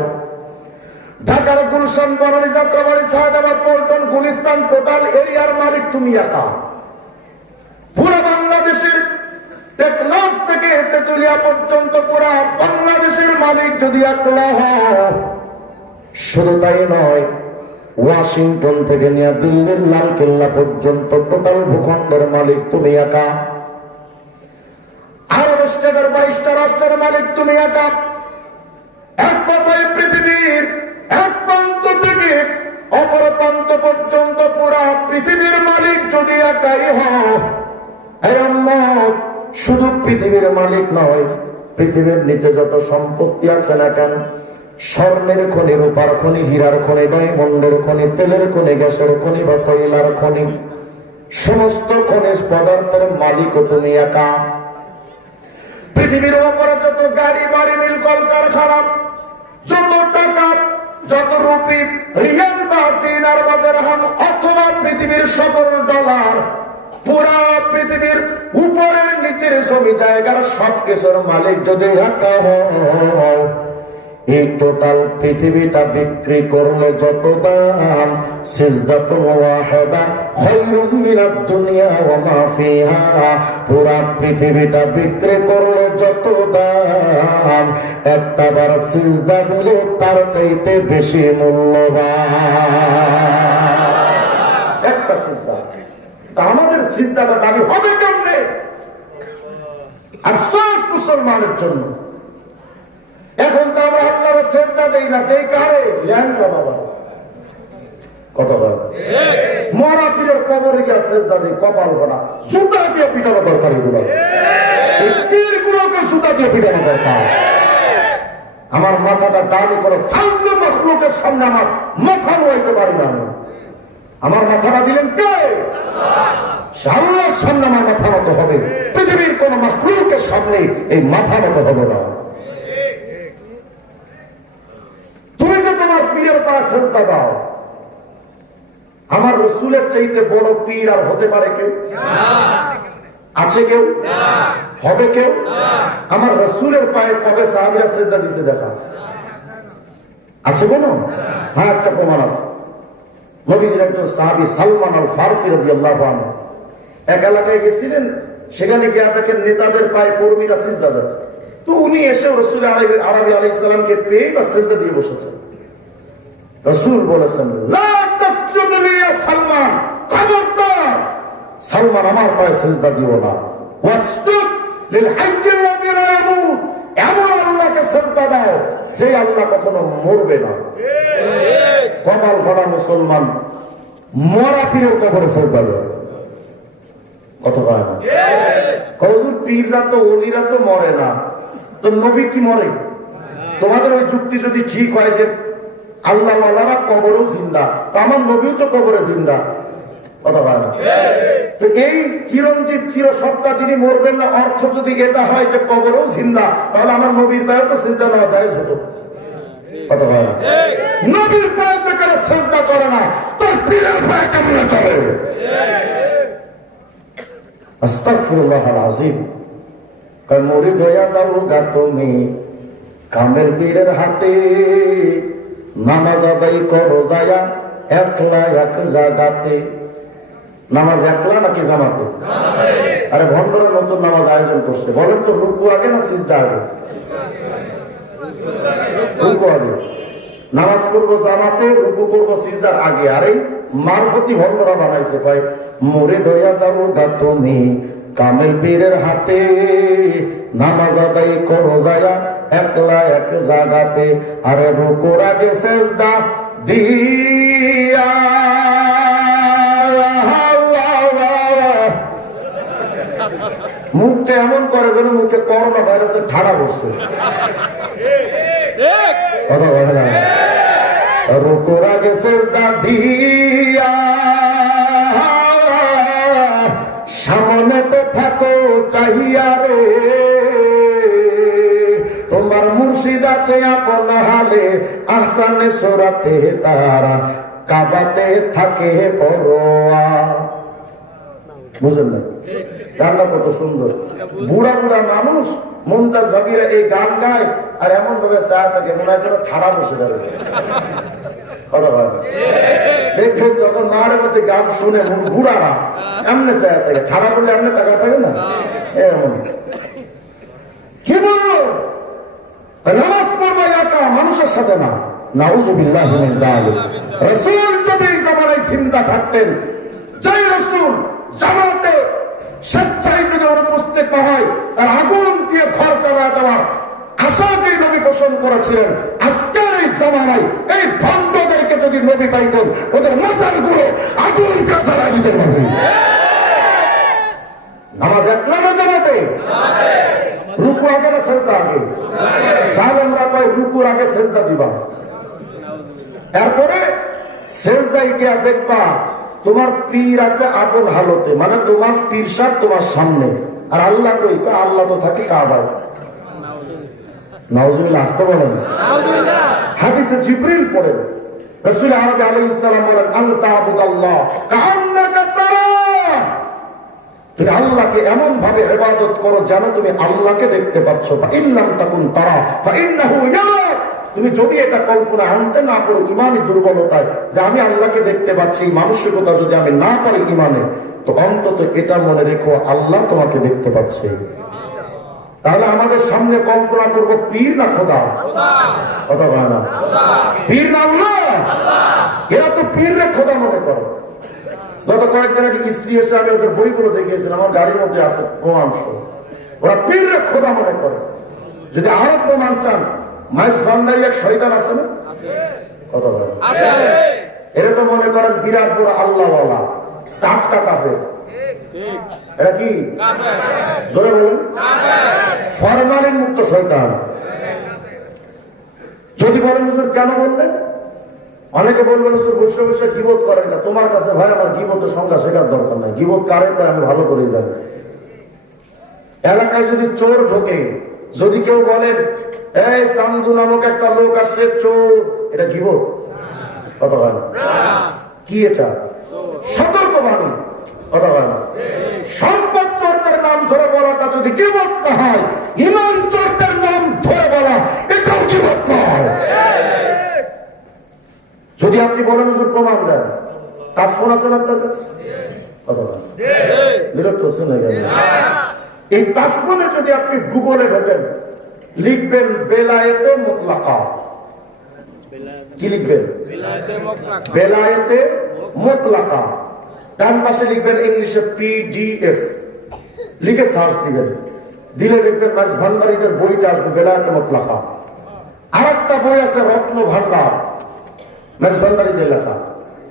ঢাকার গুলশান, বনানী, যাত্রাবাড়ি, সায়দাবাদ, পল্টন, গুলিস্তান, টোটাল এরিয়ার মালিক তুমি একা। পুরো বাংলাদেশের টেকনাফ থেকে তেতুলিয়া পর্যন্ত পুরা বাংলাদেশের মালিক যদি একলা হয়, শুধু তাই নয়, ওয়াশিংটন থেকে নিয়ে দিল্লির লাল কেল্লা পর্যন্ত টোটাল ভূখণ্ডের মালিক তুমি একা। আরব স্টেটের 22টা রাষ্ট্রের মালিক তুমি একা। এক কথায় পৃথিবীর এক প্রান্ত থেকে অপর প্রান্ত পর্যন্ত পুরা পৃথিবীর মালিক যদি একাই হয়, শুধু পৃথিবীর মালিক নয়, পৃথিবীর নিচে যত সম্পত্তি আছে না কেন, স্বর্ণের খনি, রূপার খনি, হীরার খনি, ডায়মন্ডের খনি, তেলের খনি, গ্যাসের খনি বা কয়লার খনি, সমস্ত খনিজ পদার্থের মালিকও তুমি একা। পৃথিবীর উপরে যত গাড়ি, বাড়ি, মিল, কলকারখানা, যত টাকা, যত রুপি, রিয়াল বা দিনার বা দিরহাম অথবা পৃথিবীর সকল ডলার, পুরা পৃথিবীর উপরের নিচের জমি জায়গার সবকিছুর মালিক যদি একা হও, এই টোটাল পৃথিবীটা বিক্রি করলে যত দাম, সিজদাতুল ওয়াহিদা খায়রুম মিনাদ দুনিয়া ওয়া মা ফিহা, পুরা পৃথিবীটা বিক্রি করলে যত দাম, একটা বার সিজদা দিলে তার চাইতে বেশি মূল্যবান। একটা সিজদা। তা আমাদের সিজদাটা দাবি হবে কেমনে? আফসোস মুসলমানের জন্য, এখন তো আমরা আল্লাহর সিজদা দেই না, দেই কারে? ল্যাংটা বাবা। কত বড় মরা পীরের কবরে গিয়ে সিজদা দেই, কপাল ভরা। জুতা দিয়ে পিটানো দরকার, এগুলো এই পীরগুলোকে জুতা দিয়ে পিটানো দরকার। আমার মাথাটা দাবি করে ফালতু মাখলুকের সামনে আমার মাথা নোয়াইতে পারি না। আমার মাথাটা দিলেন কে? আল্লাহর সামনে আমার মাথা মতো হবে, পৃথিবীর কোন মাখলুকের সামনে এই মাথা মতো হবে না। তুমি যে তোমার পীরের পায়ে সিজদা দাও, আমার রাসূলের চাইতে বড় পীর আর হতে পারে কেউ? আছে কেউ? হবে কেউ? আমার রাসূলের পায়ে কবে সাহাবীরা সিজদা দিয়েছে দেখা আছে কোনো? হ্যাঁ, একটা প্রমাণ আছে। নবীজির একজন সাহাবী সালমান আল ফারসি রাদিয়াল্লাহু আনহু এক এলাকায় গেছিলেন, সেখানে গিয়ে দেখেন নেতাদের পায়ে কর্মীরা সিজদা দেয়। তো উনি এসে রাসূল আরবি আলাইহিস সালামকে পেয়ে বা সিজদা দিয়ে বসেছেন। রাসূল বলেছেন, লা তাসজুদু লি ইয়া সালমান, খবরদার সালমান আমার পায়ে সিজদা দিও না। ওয়াসজুদ লিল হাজ্জিল লাযী লা ইয়ামুত, এমন আল্লাহকে সিজদা দাও যে আল্লাহ কখনো মরবে না। কপাল ভরা মুসলমান মরা পীরের কবরে সিজদা দেয়। কত হয় না? হুজুর পীররা তো, ওলিরা তো মরে না, তো নবী কি মরে? তোমাদের ওই যুক্তি যদি ঠিক হয় যে আল্লাহ ওয়ালারা কবরেও জিন্দা, তো আমার নবীও তো কবরে জিন্দা। কথা হয় না? তো এই চিরঞ্জীব চির সত্তা যিনি মরবেন না, অর্থ যদি এটা হয় যে কবরেও জিন্দা, তাহলে আমার নবীর পায়ে তো সিজদা নেওয়া জায়েজ হতো। কথা হয় না? নবীর পায়ে যেখানে সেজদা চলে না, তোর পীরের পায়ে কেমনে চলে? আস্তাগফিরুল্লাহল আযীম। কয় মুরিদ হইয়া যাও গা তুমি কামের পীরের হাতে, নামাজ আদায় করো যায়া একলা এক জায়গাতে। নামাজ একলা নাকি জামাতে? আরে ভণ্ডরা নতুন নামাজ আয়োজন করছে, বলেন তো রুকু আগে না সিজদা আগে? রুকু আগে। নামাজ পড়বো জামাতে, রুকু করবো সিজদার আগে। আরে মারফতি ভণ্ডরা বানাইছে, ভাই মুরিদ হইয়া যাবো গা তুমি কামেল পীরের হাতে, নামাজ আদায় করো যায়া একলা এক জায়গাতে। আরে রুকুর আগে সিজদা দিয়া মুখটা এমন করে যেন মুখে করোনা ভাইরাসের ঠাড়া বসে। কথা বলে না? রুকুর আগে সিজদা দিয়া সামনেতে থাকো চাহিয়া রে, তোমার মুর্শিদ আছে আপন হালে, আহসানে সুরাতে তারা কাবাতে থাকে পরোয়া। বুঝলেন না? গানটা কত সুন্দর। বুড়া বুড়া মানুষ মুমতাজ ভাবিরা এই গান গায় আর এমন ভাবে চায় থাকে মনে হয় যেন ঠাড়া বসে যাবে। দেখবেন যখন মায়ের মধ্যে গান শুনে বুড়ারা এমনি চায় থাকে, ঠাড়া করলে এমনি টাকা থাকে না। এমন কি বললো? নামাজ পড়বা একা, মানুষের সাথে না। নাউযুবিল্লাহি মিন যালিক। রাসূল যদি এই জামানায় জিন্দা থাকতেন, যেই রাসূল জামাতে স্বেচ্ছায় যদি অনুপস্থিত না হয়, তার আগুন দিয়ে ঘর চালা দেওয়ার আশা যে নবী পোষণ করেছিলেন, আজকের এই জামানায় এই ভণ্ডদেরকে যদি নবী পাইতেন, ওদের মাজার গুলো আগুন কে জ্বালা দিতেন নবী। নামাজ একলা না জামাতে? রুকু আগে না সেজদা আগে? জালেমরা কয় রুকুর আগে সেজদা দিবা, এরপরে সেজদায় গিয়া দেখবা তোমার পীর আছে আপন হালতে, মানে তোমার পীর সাহেব তোমার সামনে, আর আল্লাহ কই? আল্লাহ তো থাকে কাবায়। নাউজুবিল্লাহ, আসতে বলেন। হাদিসে জিবরিল পড়েন, রাসূল আরবি আলাইহিস সালাম বলেন আনতা আবুদাল্লাহ কাআন্নাকা তারা, তুমি আল্লাহকে এমন ভাবে ইবাদত করো যেন তুমি আল্লাহকে দেখতে পাচ্ছ। ফাইন্নাম তাকুন তারা ফাইন্নাহু ইয়ারাক, তুমি যদি এটা কল্পনা আনতে না পারো ইমানি দুর্বলতায় যে আমি আল্লাহকে দেখতে পাচ্ছি, মানসিকতা যদি আমি না পারি ইমানে, তো অন্তত এটা মনে রেখো আল্লাহ তোমাকে দেখতে পাচ্ছে। তাহলে আমাদের সামনে কল্পনা করব পীর না খোদা? কথা বলে না? পীর না আল্লাহ? এরা তো পীর রে খোদা মনে করো। গত কয়েকদিন আগে স্ত্রী এসে আমি ওদের বইগুলো দেখিয়েছিলাম, আমার গাড়ির মধ্যে আছে প্রমাণ। ওরা পীর রে খোদা মনে করে। যদি আরো প্রমাণ চান, মাইস ভান্ডারি এক শয়তান আছে না? কথা বলে? এরা তো মনে করেন বিরাট বড় আল্লাহওয়ালা, টাটকা কাফের। এরা কি জোরে বলেন? ফরমালিন মুক্ত শয়তান। যদি বলেন হুজুর কেন বললেন, অনেকে বলবেন হুজুর বসে বসে গীবত করেন না। তোমার কাছে ভাই আমার গীবতের সংখ্যা শেখার দরকার নাই, গীবত কারে পায় আমি ভালো করে জানি। এলাকায় যদি চোর ঢোকে, যদি কেউ বলেন এই চান্দু নামক একটা লোক আসছে চোর, এটা গীবত? কথা হয় না? কি এটা? সতর্ক বাণী। কথা হয় না? সম্পদ চোরদের নাম ধরে বলাটা যদি গীবত না হয়, ইমান চোরদের নাম ধরে বলা এটাও গীবত নয়। যদি আপনি বলেন হুজুর প্রমাণ দেন, কাজ ফোন আছেন আপনার কাছে? কথা বলেন, বিরক্ত হচ্ছেন না কেন? এই কাজফোনে যদি আপনি গুগলে ঢোকেন, লিখবেন বেলায়েতে মুতলাকা। কি লিখবেন? বেলায়েতে মুতলাকা। ডান পাশে লিখবেন ইংলিশে PDF, লিখে সার্চ দিবেন, দিলে লিখবেন মাইজ ভান্ডারীদের বইটা আসবে বেলায়েতে মুতলাকা। আর একটা বই আছে রত্ন ভান্ডার, মাইজ ভান্ডারীদের লেখা,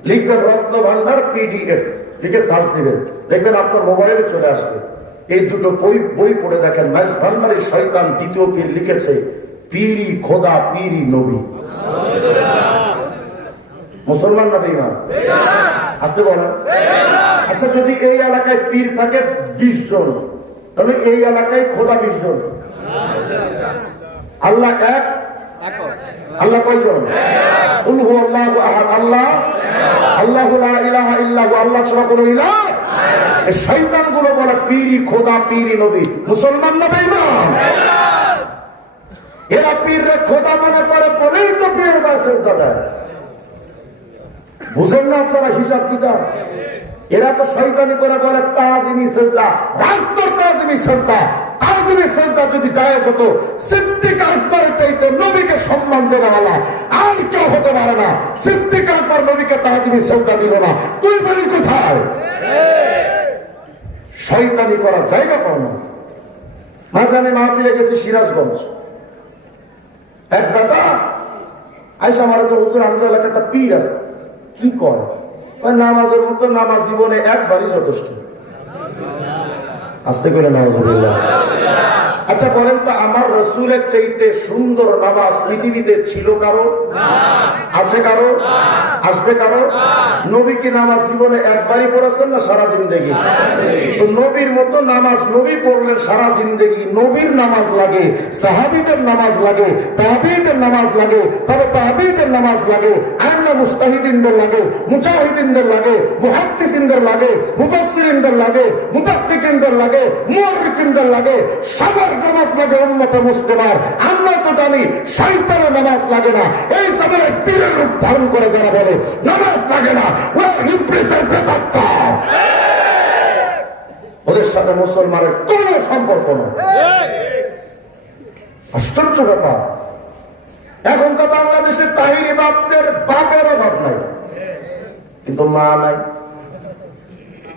লিখবেন রত্ন ভান্ডার PDF, লিখে সার্চ দিবেন, দেখবেন আপনার মোবাইলে চলে আসবে। এই দুটো বই পড়ে দেখেন, মাইজ ভান্ডারী শয়তান দ্বিতীয় পীর লিখেছে পীরি খোদা পীরি নবী। মুসলমান না বেঈমান? আসতে বলেন। আচ্ছা, যদি এই এলাকায় পীর থাকে 20 জন, তাহলে এই এলাকায় খোদা 20 জন। আল্লাহ এক, আল্লাহ কয়জন? কুল হুয়াল্লাহু আহাদ, আল্লাহ আল্লাহু লা ইলাহা ইল্লাহু, আল্লাহ ছাড়া কোনো ইলাহ। এই শয়তানগুলো বলে পীরি খোদা, পীরি নবী। মুসলমান না বেঈমান? এরা পীররে খোদা মনে করে বলেই তো পীরের গায়ে সিজদা দেয়। বুঝেন না আপনারা হিসাব কিতাব? এরা তো শয়তানি করে বলে তাজিমি সিজদা। রাত্তর তাজিমি সিজদা, তাজিমি সিজদা যদি জায়েজ হতো, সিদ্দিক আকবরের চাইতে নবীকে সম্মান দেওয়া হলো আর কেউ হতে পারে না। সিদ্দিক আকবর নবীকে তাজিমি সিজদা দিল না, তুই বলি কোথায়? শয়তানি করার জায়গা পাও না। মাঝে আমি মাহফিলে গেছি সিরাজগঞ্জ, এক বেটা আইসা আমার তো হুজুর আমাদের এলাকায় একটা পীর আছে। কি কয়? নামাজের মতো নামাজ জীবনে একবারই যথেষ্ট। আস্তে করে নাউজুবিল্লাহ। আচ্ছা বলেন তো, আমার রাসূলের চাইতে সুন্দর নামাজ পৃথিবীতে ছিল কারো? আছে কারো? আসবে কারো? নবী কি নামাজ জীবনে একবারই পড়েছেন না সারা জিন্দেগি? তো নবীর মতো নামাজ নবী পড়লেন সারা জিন্দেগি। নবীর নামাজ লাগে, সাহাবীদের নামাজ লাগে, তাবিঈদের নামাজ লাগে, তবে তাবিঈদের নামাজ লাগে, আইম্মা মুজতাহিদিনদের লাগে, মুজাহিদিনদের লাগে, মুহাদ্দিসিনদের লাগে, মুফাসসিরিনদের লাগে, মুতাক্কিকিনদের লাগে, মুআররিখিনদের লাগে, সবার নামাজ লাগে উম্মতে মুসলিমার। আমরা তো জানি শয়তানের নামাজ লাগে না। এই সবের পীরের রূপ ধারণ করে যারা বলে নামাজ লাগে না, ওরা ইবলিসের প্রেতাত্মা। ওদের সাথে মুসলমানের কোনো সম্পর্ক নেই। আশ্চর্য ব্যাপার। এখন তো বাংলাদেশের তাহিরি বাপদের বাপের অভাব নাই, কিন্তু মা নাই।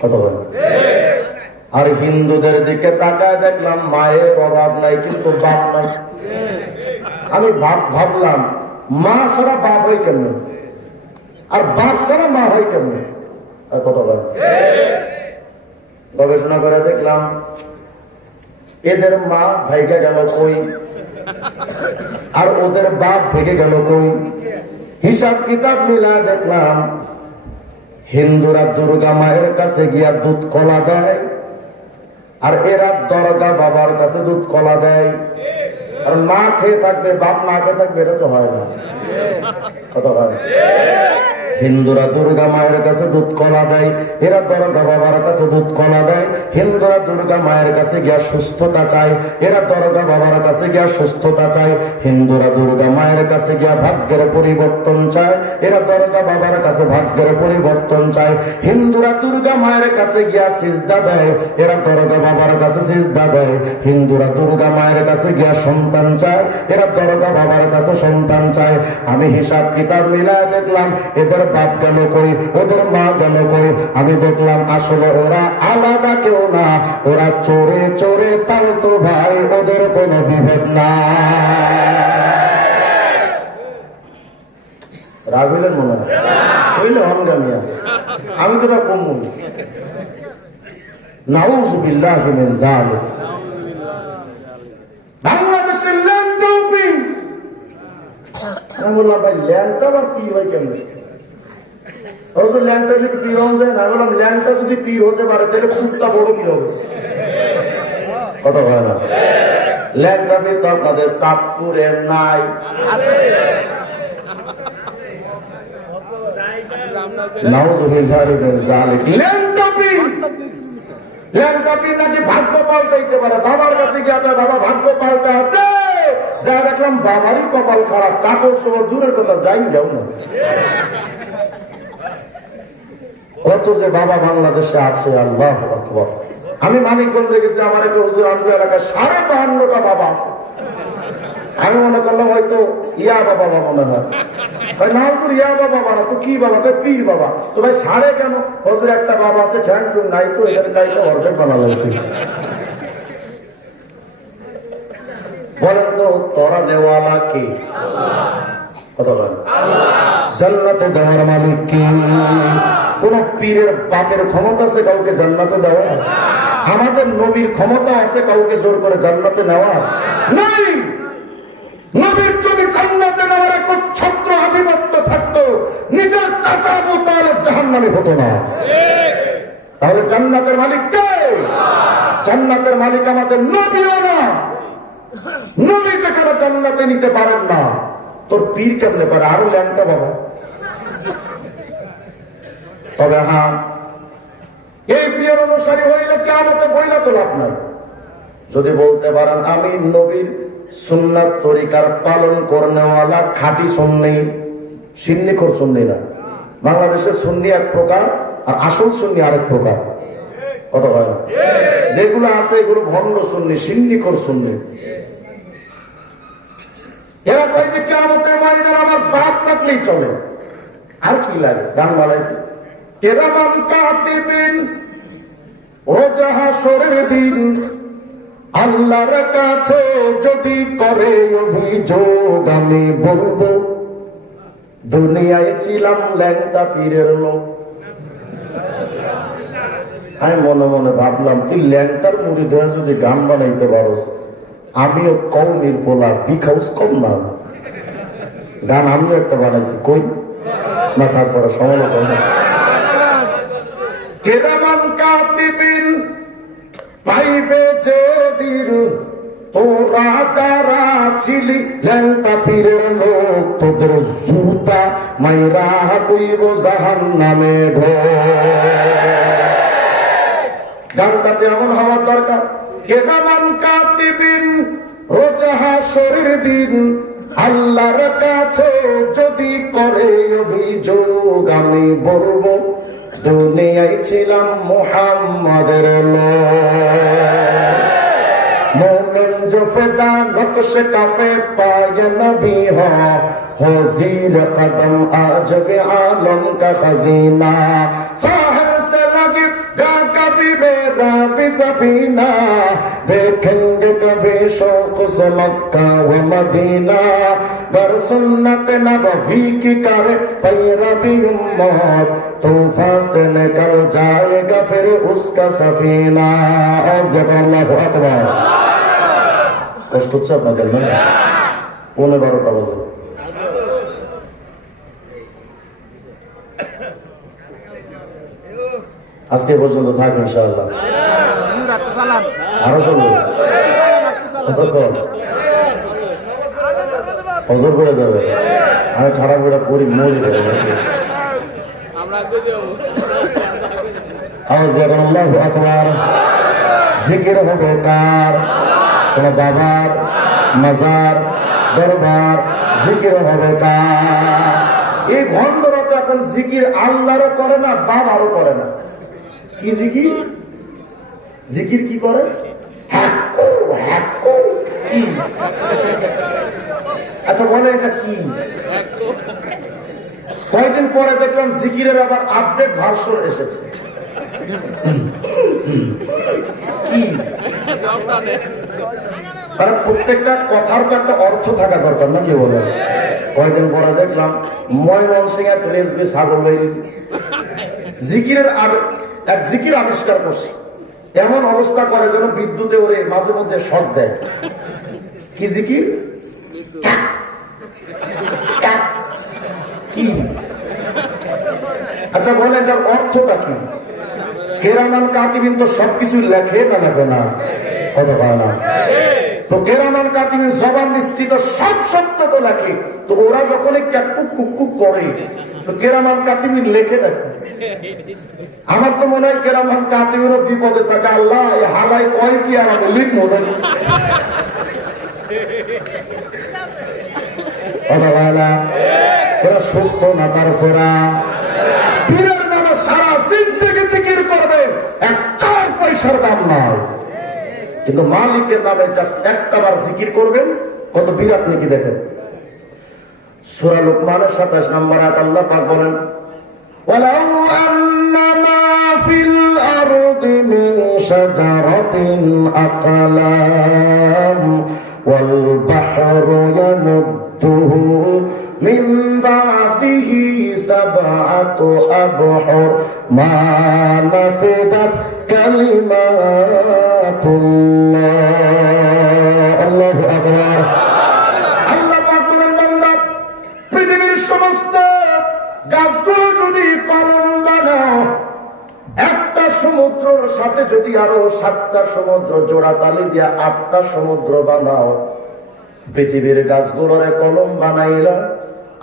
কথা বলে। আর হিন্দুদের দিকে তাকায় দেখলাম মায়ের অভাব নাই, কিন্তু বাপ নাই। আমি ভাবলাম মা ছাড়া বাপ হয় কেমন, আর বাপ ছাড়া মা হয় কেমন? কথা বলে। গবেষণা করে দেখলাম এদের মা ভাইকে গেল কই, আর ওদের বাপ ভেগে গেল কই। হিসাব কিতাব মিলা দেখলাম হিন্দুরা দুর্গা মায়ের কাছে গিয়া দুধ কলা দেয়, আর এরা দরগা বাবার কাছে দুধ কলা দেয়। আর মা খেয়ে থাকবে, বাপ না খেয়ে থাকবে, এটা তো হয় না। কথা হয়। হিন্দুরা দুর্গা মায়ের কাছে দুধ কলা দেয়, এরা দরগা বাবার কাছে দুধ কলা দেয়। হিন্দুরা দুর্গা মায়ের কাছে গিয়া সুস্থতা চায়, এরা দরগা বাবার কাছে গিয়া সুস্থতা চায়। হিন্দুরা দুর্গা মায়ের কাছে গিয়া ভাগ্যের পরিবর্তন চায়, এরা দরগা বাবার কাছে ভাগ্যের পরিবর্তন চায়। হিন্দুরা দুর্গা মায়ের কাছে গিয়া সিজদা দেয়, এরা দরগা বাবার কাছে সিজদা দেয়। হিন্দুরা দুর্গা মায়ের কাছে গিয়া সন্তান চায়, এরা দরগা বাবার কাছে সন্তান চায়। আমি হিসাব কিতাব মিলায় দেখলাম এদের বাপ গেল কই, ওদের মা গেল কই। আমি দেখলাম আসলে ওরা আলাদা কেউ না, ওরা চোরে চোরে তাও তো ভাই, ওদের কোনো বিভেদ না। রাগলেন মনে হইলে অনগামিয়া, আমি তো কম মনে। নাউযুবিল্লাহি মিন যালিক। বাংলাদেশের ল্যান্ডটা পীর। আমি বললাম ভাই ল্যান্ডটা আবার পীর হয় কেমন? ল্যান্ডটা যদি পীর হন যায় না, বললাম ল্যান্ডটা যদি পীর হতে পারে তাহলে খুবটা বড় পীর হবে। কথা হয় না? ল্যান্ডটা তো আপনাদের চাঁদপুরে নাই। নাউযুবিল্লাহি মিন যালিক। ল্যান্ডটা পীর, ল্যান্ডটা পীর নাকি ভাগ্য পাল্টাইতে পারে। বাবার কাছে গিয়ে বাবা ভাগ্য পাল্টাতে যা দেখলাম বাবারই কপাল খারাপ, কাপড় সব দূরের কথা, যাই যাও না। কত যে বাবা বাংলাদেশে আছে, আল্লাহু আকবার। আমি মানিকগঞ্জে গেছি, আমার একটা হুজুর আমগো এলাকায় 52.5টা বাবা আছে। আমি মনে করলাম হয়তো ইয়া বাবা মনে হয়। ভাই না হুজুর ইয়া বাবা না তো কি বাবা? পীর বাবা। তো ভাই 5.5 কেন? হুজুর একটা বাবা আছে ঠ্যাং টুং নাই, তো এখানে গাইতে অর্ধেক বানা লাগছে। বলেন তো তোরা নেওয়ালা কে? কথা বলেন। জান্নাতে দেওয়ার মালিক কে? কোন পীরের বাপের ক্ষমতা আছে কাউকে জান্নাতে দেওয়া? আমাদের নবীর ক্ষমতা আছে কাউকে জোর করে জান্নাতে নেওয়া? নাই। নবীর যদি জান্নাতে নেওয়ার এক ছত্র আধিপত্য থাকতো, নিজের চাচা আবু তালেব জাহান্নামী হতো না। তাহলে জান্নাতের মালিক কে? জান্নাতের মালিক আমাদের নবীও না। নবী যেখানে জান্নাতে নিতে পারেন না, তোর পীর কেমনে পারে, আরো ল্যাংটা বাবা। তবে হ্যাঁ, এই পীর অনুসারী হইলে কিয়ামতে বইলা তো লাভ নাই। যদি বলতে পারেন আমি নবীর সুন্নাত তরিকার পালন করনেওয়ালা খাঁটি সুন্নি, সিন্নিখোর সুন্নি না। বাংলাদেশের সুন্নি এক প্রকার আর আসল সুন্নি আরেক প্রকার, কথা হয় না। যেগুলো আছে এগুলো ভণ্ড সুন্নি, সিন্নিখোর সুন্নি। এরা কয় যে কিয়ামতের ময়দানে আমার বাপ থাকলেই চলে, আর কি লাগে। গান বানাইছে, কিরামান কাতিবিন রোজ হাসরের দিন আল্লাহর কাছে যদি করে অভিযোগ আমি বলবো দুনিয়ায় ছিলাম ল্যাংটা পীরের লোক। আমি মনে মনে ভাবলাম তুই ল্যাংটার মুড়ি ধরে যদি গান বানাইতে পারোস, আমিও কৌমির পোলা বিখাউস কম না, গান আমিও একটা বানাইছি, কই না তারপরে সমালোচনা। কিরামান কাতিবিন পাইবে যেদিন তোরা যারা ছিলি ল্যাংটা পীরের লোক, তোদের জুতা মাইরা কইব জাহান্নামে ঢোক। গানটাতে এমন হওয়ার দরকার। কিরামান কাতিবিন রোজ হাসরের দিন আল্লাহর কাছে যদি করে অভিযোগ আমি বলবো দুনিয়ায় ছিলাম মুহাম্মাদের লোক। मोमिन जो फिदा नक्श काफे पाए नबी हो जीर कदम आज वे आलम का खजीना। साहर से लगी गा कभी मेरा भी सफीना, देखेंगे कभी शौक से मक्का व मदीना। गर सुन्नत नबवी की करे पैरवी उम्मत, तूफान से निकल जाएगा फिर उसका सफीना। आज देखो अल्लाहु अकबर। কষ্ট হচ্ছে আপনাদের না? 11:15 বাজে। আজকে পর্যন্ত থাকবে ইনশাআল্লাহ। আরো শুনবো কতক্ষণ? ফজর করে যাবে, আমি ঠাড়া বেড়া পড়ি মরি যাবে। আওয়াজ দিয়ে আল্লাহু আকবার। জিকির হবে কার? কোন বাবার মাজার দরবার, জিকির হবে কার? এই ভণ্ডরা তো এখন জিকির আল্লাহরও করে না, বাবারও করে না। কি জিকির? জিকির কি করে? কি? আচ্ছা বলে এটা কি? কয়েকদিন পরে দেখলাম জিকিরের আবার আপডেট ভার্সন এসেছে। কি? প্রত্যেকটা কথার তো একটা অর্থ থাকা দরকার না, কি বলে? কয়েকদিন পরে দেখলাম ময়মনসিংহে রেসবে ছাগল বেরিয়েছে, জিকিরের এক জিকির আবিষ্কার করছে, এমন অবস্থা করে যেন বিদ্যুতে ওরে মাঝে মধ্যে শক দেয়। কি জিকির? কি? আচ্ছা বলে এটার অর্থটা কি? কিরামান কাতিবিন তো সবকিছু লেখে না, লেখে না, কথা বলে না। তো কিরামান কাতিবিন জবান মিষ্টি তো সব সত্য তো লেখে। তো ওরা যখন ক্যাকুক কুকুক করে তো কিরামান কাতিবিন লেখে দেখে। আমার তো মনে হয় কিরামান কাতিবিনও বিপদে থাকে। আল্লাহ এই হালাই কয় কি আর আমি লিখ মনে হয়, কথা বলে না। ওরা সুস্থ না তার সেরা পীরের নামে সারা জিন্দেগি জিকির করবে, এক 4 পয়সার দাম নয়। কিন্তু মালিকের নামে জাস্ট একটা বার জিকির করবেন, কত বিরাট নাকি দেখেন। সূরা লুকমানের 27 নম্বর আয়াত আল্লাহ পাক বলেন, ওয়ালাউ আন্নামা ফিল আরদি মিন শাজারাতিন আকলাম ওয়াল বাহরু ইয়ামুদ্দুহু মিন বাদিহি সাবআতু আবহুর মা নাফিদাত কালিমাতুল্লাহ। আল্লাহু আকবার। আল্লাহ পাক বলেন, বান্দা পৃথিবীর সমস্ত গাছগুলো যদি কলম বানাও, একটা সমুদ্রের সাথে যদি আরো 7টা সমুদ্র জোড়া তালি দিয়া 8টা সমুদ্র বানাও, পৃথিবীর গাছগুলোরে কলম বানাইলা,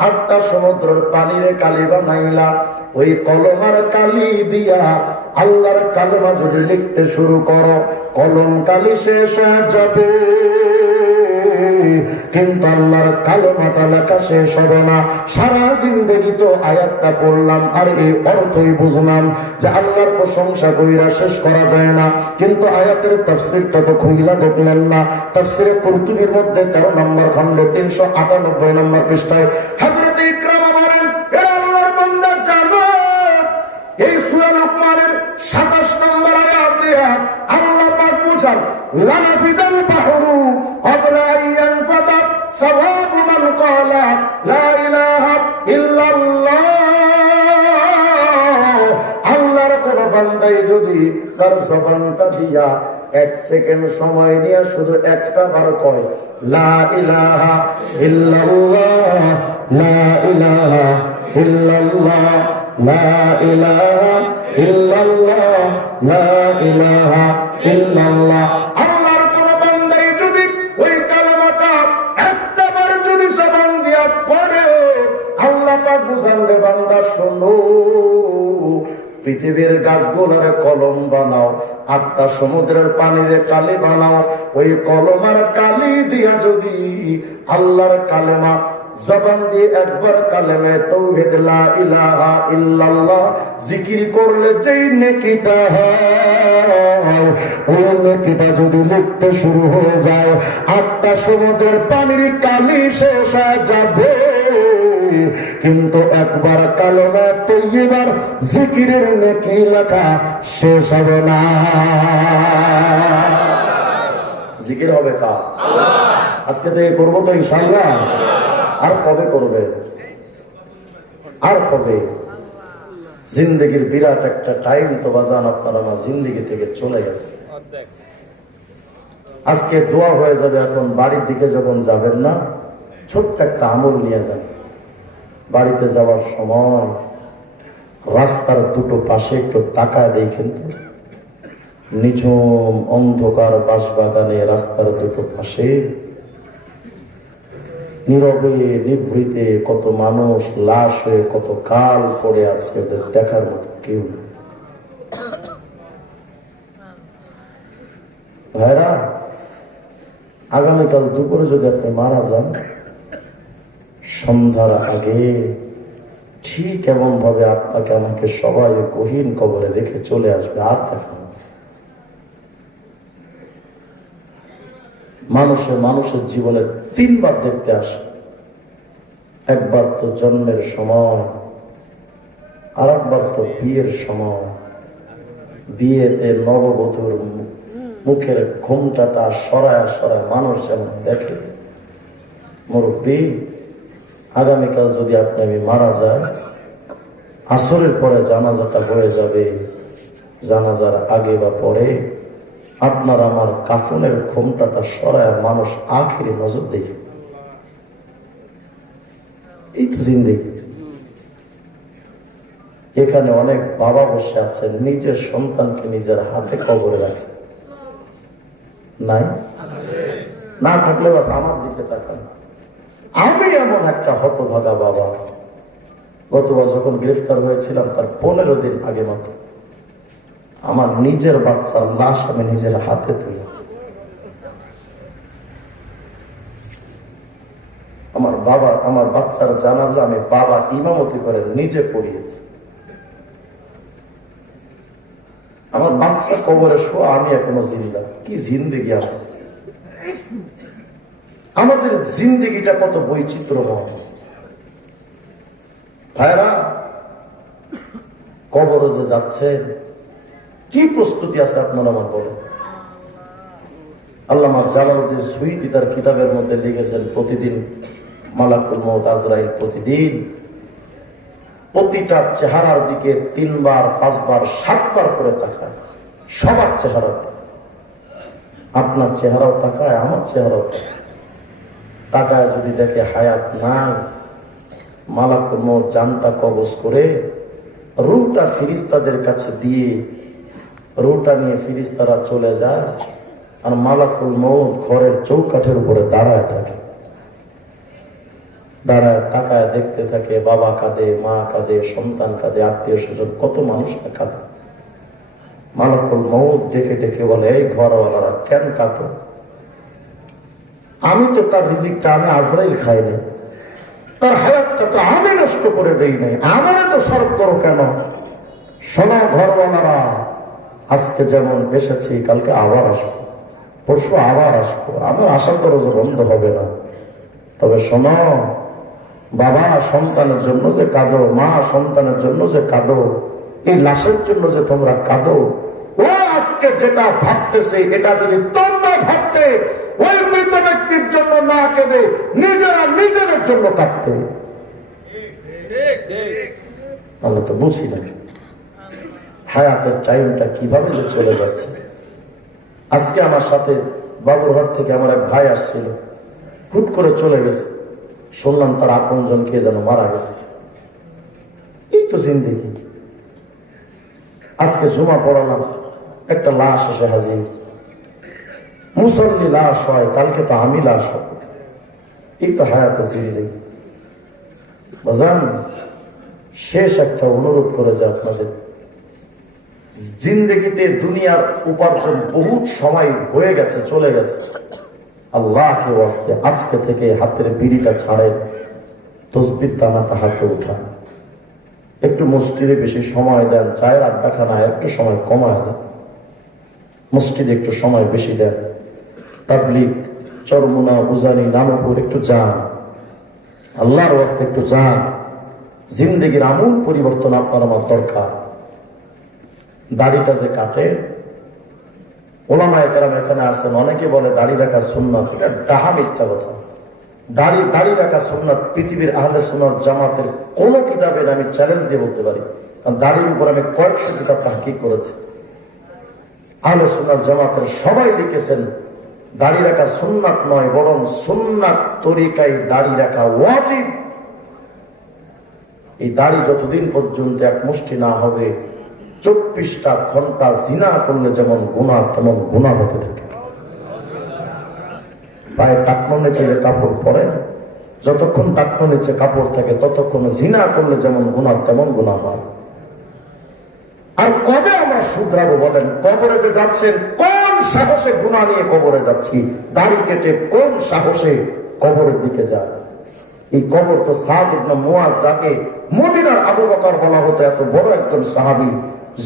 8টা সমুদ্রের পানিরে কালি বানাইলা। ওই কলম আর কালি দিয়া আল্লাহর কালেমা যদি লিখতে শুরু করো, কলম কালি শেষ হয়ে যাবে, কিন্তু আল্লাহর কালেমাটা লেখা শেষ হবে না। সারা জিন্দেগি তো আয়াতটা পড়লাম আর এই অর্থই বুঝলাম যে আল্লাহর প্রশংসা কইরা শেষ করা যায় না, কিন্তু আয়াতের তাফসীরটা তো খুইলা দেখলেন না। তাফসীরে কুরতুবীর মধ্যে 13 নম্বর খণ্ড 398 নম্বর পৃষ্ঠায় হযরত ইকরামা বলেন, এ আল্লাহর বান্দা জানো, এই সূরা লুকমানের 27 নম্বর আয়াত দিয়া আল্লাহ পাক বুঝান, লানাফিদাল বাহরু ক্বাবলা আন ইয়ানফাদা সাওয়াবু মান ক্বালা লা ইলাহা ইল্লাল্লাহ। আল্লাহর কোন বান্দাই যদি তার জবানটা দিয়া 1 সেকেন্ড সময় নিয়ে শুধু একটা বার কয় লা ইলাহা ইল্লাল্লাহ, লা ইলাহা ইল্লাল্লাহ, লা ইলাহা ইল্লাল্লাহ, লা ইলাহা ইল্লাল্লাহ, আল্লাহর কোন বান্দাই যদি ওই কালেমাটা একবার যদি জবান দিয়া পড়ে, আল্লাহ পাক বুঝান রে বান্দা শোনো, পৃথিবীর গাছগুলোর কলম বানাও, 8টা সমুদ্রের পানিরে কালি বানাও, ওই কলম আর কালি দিয়া যদি আল্লাহর কালেমা জবান দিয়ে একবার কালেমে তাওহীদ লা ইলাহা ইল্লাল্লাহ জিকির করলে যেই নেকিটা হয়, ওই নেকিটা যদি লিখতে শুরু হয়ে যায়, 8টা সমুদ্রের পানির কালি শেষ হয়ে যাবে, কিন্তু একবার কালেমে তাইয়্যিবার জিকিরের নেকি লেখা শেষ হবে না। জিকির হবে কার? আল্লাহ। আজকে থেকে করবো তো ইনশাআল্লাহ। আর কবে করবে? আর কবে? জিন্দেগির বিরাট একটা টাইম তো বাজান আপনার আমার জিন্দেগি থেকে চলে গেছে। আজকে দোয়া হয়ে যাবে, এখন বাড়ির দিকে যখন যাবেন না, ছোট্ট একটা আমল নিয়ে যান। বাড়িতে যাওয়ার সময় রাস্তার দুটো পাশে একটু তাকায় দেখেন তো, নিঝুম অন্ধকার বাঁশবাগানে রাস্তার দুটো পাশে নীরবে নিভৃতে কত মানুষ লাশ হয়ে কত কাল পড়ে আছে, ওদের দেখার মতো কেউ নেই। ভাইরা, আগামীকাল দুপুরে যদি আপনি মারা যান, সন্ধ্যার আগে ঠিক এমন ভাবে আপনাকে আমাকে সবাই গহীন কবরে রেখে চলে আসবে, আর দেখা মানুষের জীবনে 3 বার দেখতে আসে। একবার তো জন্মের সময়, আর একবার তো বিয়ের সময়। বিয়েতে নববধূর মুখের ঘোমটাটা সরায় সরায় মানুষ যেমন দেখে। মুরব্বী, আগামীকাল যদি আমি মারা যায়, আসরের পরে জানাজাটা হয়ে যাবে, জানাজার আগে বা পরে আপনার আমার কাফনের ঘোমটাটা সরায় মানুষ আখিরি নজর দেখে। এই তো জিন্দেগি। এখানে অনেক বাবা বসে আছেন, নিজের সন্তানকে নিজের হাতে কবরে রাখছে, নাই? না থাকলে বাস আমার দিকে তাকান। আমি এমন একটা হতভাগা বাবা, গতবার যখন গ্রেফতার হয়েছিলাম তার 15 দিন আগে মাত্র আমার নিজের বাচ্চার লাশ আমি নিজের হাতে তুলেছি। আমার বাচ্চার জানাজা আমি বাবা ইমামতি করে নিজে পড়িয়েছি। আমার বাচ্চা কবরে শোয়া, আমি এখনো জিন্দা। কি জিন্দেগি আমাদের জিন্দেগিটা কত বৈচিত্র্যময়। ভাইরা, কবরে যে যাচ্ছে, কি প্রস্তুতি আছে আপনারা আমার বলেন? আল্লামা জালালউদ্দিন সুয়ুতী তার কিতাবের মধ্যে লিখেছেন, প্রতিদিন মালাকুল মউত আজরাইল প্রতিদিন প্রতিটা চেহারার দিকে 3 বার 5 বার 7 বার করে তাকায়। সবার চেহারা, আপনার চেহারাও তাকায়, আমার চেহারাও তাকায়। যদি দেখে হায়াত নাই, মালাকুল মউত জানটা কবজ করে রূহটা ফেরেশতাদের কাছে দিয়ে রূহটা নিয়ে ফেরেশতারা চলে যায়, আর মালাকুল মউত ঘরের চৌকাঠের উপরে দাঁড়ায় থাকে। দাঁড়ায় তাকায় দেখতে থাকে, বাবা কাঁদে, মা কাঁদে, সন্তান কাঁদে, আত্মীয় স্বজন, কত মানুষ না কাঁদে। মালাকুল মউত দেখে দেখে বলে, এই ঘরওয়ালারা কেন কাঁদো? আমি তো তার রিজিকটা আমি আজরাইল খাইনি, তার হায়াতটা তো আমি নষ্ট করে দেই নাই, আমারে তো সর্ব করো কেন? শোনো ঘরওয়ালারা, আজকে যেমন এসেছি কালকে আবার আসবো, পরশু আবার আসবো, আমার আশার দরজা বন্ধ হবে না। তবে শোনো, বাবা সন্তানের জন্য যে কাঁদো, মা সন্তানের জন্য যে কাঁদো, এই লাশের জন্য যে তোমরা কাঁদো, ও আজকে যেটা ভাবতেছে এটা যদি তোমরা ভাবতে, ওই মৃত ব্যক্তির জন্য না কেঁদে নিজেরা নিজেদের জন্য কাঁদতে। আমরা তো বুঝি না হায়াতের টাইমটা কিভাবে যে চলে যাচ্ছে। আজকে আমার সাথে বাবুরহাট থেকে আমার এক ভাই আসছিল, হুট করে চলে গেছে। শুনলাম তার আপনজন কে যেন মারা গেছে। এই তো জিন্দেগি। আজকে জুমা পড়ালাম, একটা লাশ এসে হাজির। মুসল্লি লাশ হয়, কালকে তো আমি লাশ হব। এই তো হায়াতের জিন্দেগি। বাজান, শেষ একটা অনুরোধ করে যায় আপনাদের, জিন্দেগিতে দুনিয়ার উপার্জন বহুত সময় হয়ে গেছে, চলে গেছে। আল্লাহকে ওয়াস্তে আজকে থেকে হাতের বিড়িটা ছাড়েন, তসবির দানাটা হাতে উঠান, একটু মসজিদে বেশি সময় দেন, চায়ের আড্ডাখানায় একটু সময় কমায় দেন, মসজিদে একটু সময় বেশি দেন, তাবলীগ, চরমুনা, উজানি, নামপুর একটু যান, আল্লাহর ওয়াস্তে একটু যান। জিন্দেগির আমূল পরিবর্তন আপনার আমার দরকার। দাড়িটা যে কাটে, ওলামায়ে কেরাম এখানে আছেন, অনেকে বলে দাড়ি রাখা সুন্নাত, এটা ডাহা মিথ্যা কথা। দাড়ি রাখা সুন্নাত পৃথিবীর আহলে সুন্নাত জামাতের কোন কিতাবের আমি চ্যালেঞ্জ দিয়ে বলতে পারি, কারণ দাড়ির উপর আমি কয়েকশো কিতাব তাহকিক করেছি। আহলে সুন্নাত জামাতের সবাই লিখেছেন দাড়ি রাখা সুন্নাত নয়, বরং সুন্নাত তরিকায় দাড়ি রাখা ওয়াজিব। এই দাড়ি যতদিন পর্যন্ত এক মুষ্টি না হবে, 24টা ঘন্টা জিনা করলে যেমন গুনাহ, তেমন গুনাহ হতে থাকে। পায়ে টাকনো নিচে যে কাপড় পরে, যতক্ষণ টাকনো নিচে কাপড় থাকে ততক্ষণ জিনা করলে যেমন গুনাহ, তেমন গুনাহ হয়। আর কবে আমরা শুধরাবো বলেন? কবরে যে যাচ্ছেন, কোন সাহসে গুনাহ নিয়ে কবরে যাচ্ছি? দাড়ি কেটে কোন সাহসে কবরের দিকে যায়? এই কবর তো সাদ ইবনে মুআজ, যাকে মদিনার আবু বকর বলা হতো, এত বড় একজন সাহাবী,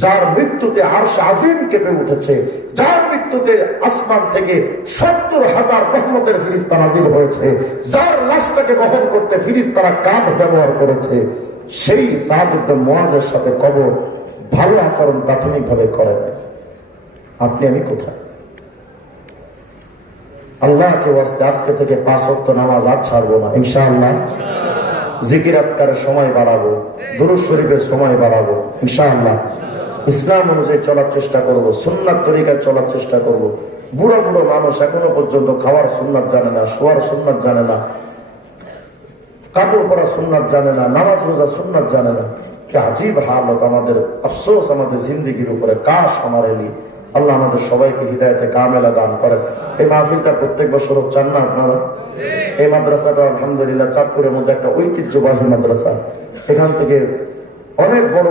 যার মৃত্যুতে আরশ আজিম কেঁপে উঠেছে, যার মৃত্যুতে আসমান থেকে 70,000 রহমতের ফেরেশতা নাযিল হয়েছে, যার লাশটাকে বহন করতে ফেরেশতারা কাঁধ ব্যবহার করেছে, সেই সাদ ইবনে মুআজের সাথে কবর ভালো আচরণ প্রাথমিকভাবে করেন। আপনি আমি কোথায়? আল্লাহকে ওয়াস্তে আজকে থেকে 5 ওয়াক্ত নামাজ আজ ছাড়বো না ইনশাআল্লাহ। জিকির আজকারের সময় বাড়াবো, দুরূদ শরীফের সময় বাড়াবো ইনশাআল্লাহ। ইসলাম অনুযায়ী চলার চেষ্টা করব, সুন্নাত তরিকায় চলার চেষ্টা করব। বুড়ো বুড়ো মানুষ এখনো পর্যন্ত খাওয়ার সুন্নাত জানে না, শোয়ার সুন্নাত জানে না, কাপড় পরা সুন্নাত জানে না, নামাজ রোজা সুন্নাত জানে না। কি আজীব হালত আমাদের, আফসোস আমাদের জিন্দেগির উপরে। কাশ আমার এলি। আল্লাহ আমাদের সবাইকে হিদায়াতে কামেলা দান করেন। এই মাহফিলটা প্রত্যেক বছর চান না আপনারা? এই মাদ্রাসাটা আলহামদুলিল্লাহ চাঁদপুরের মধ্যে একটা ঐতিহ্যবাহী মাদ্রাসা। এখান থেকে অনেক বড়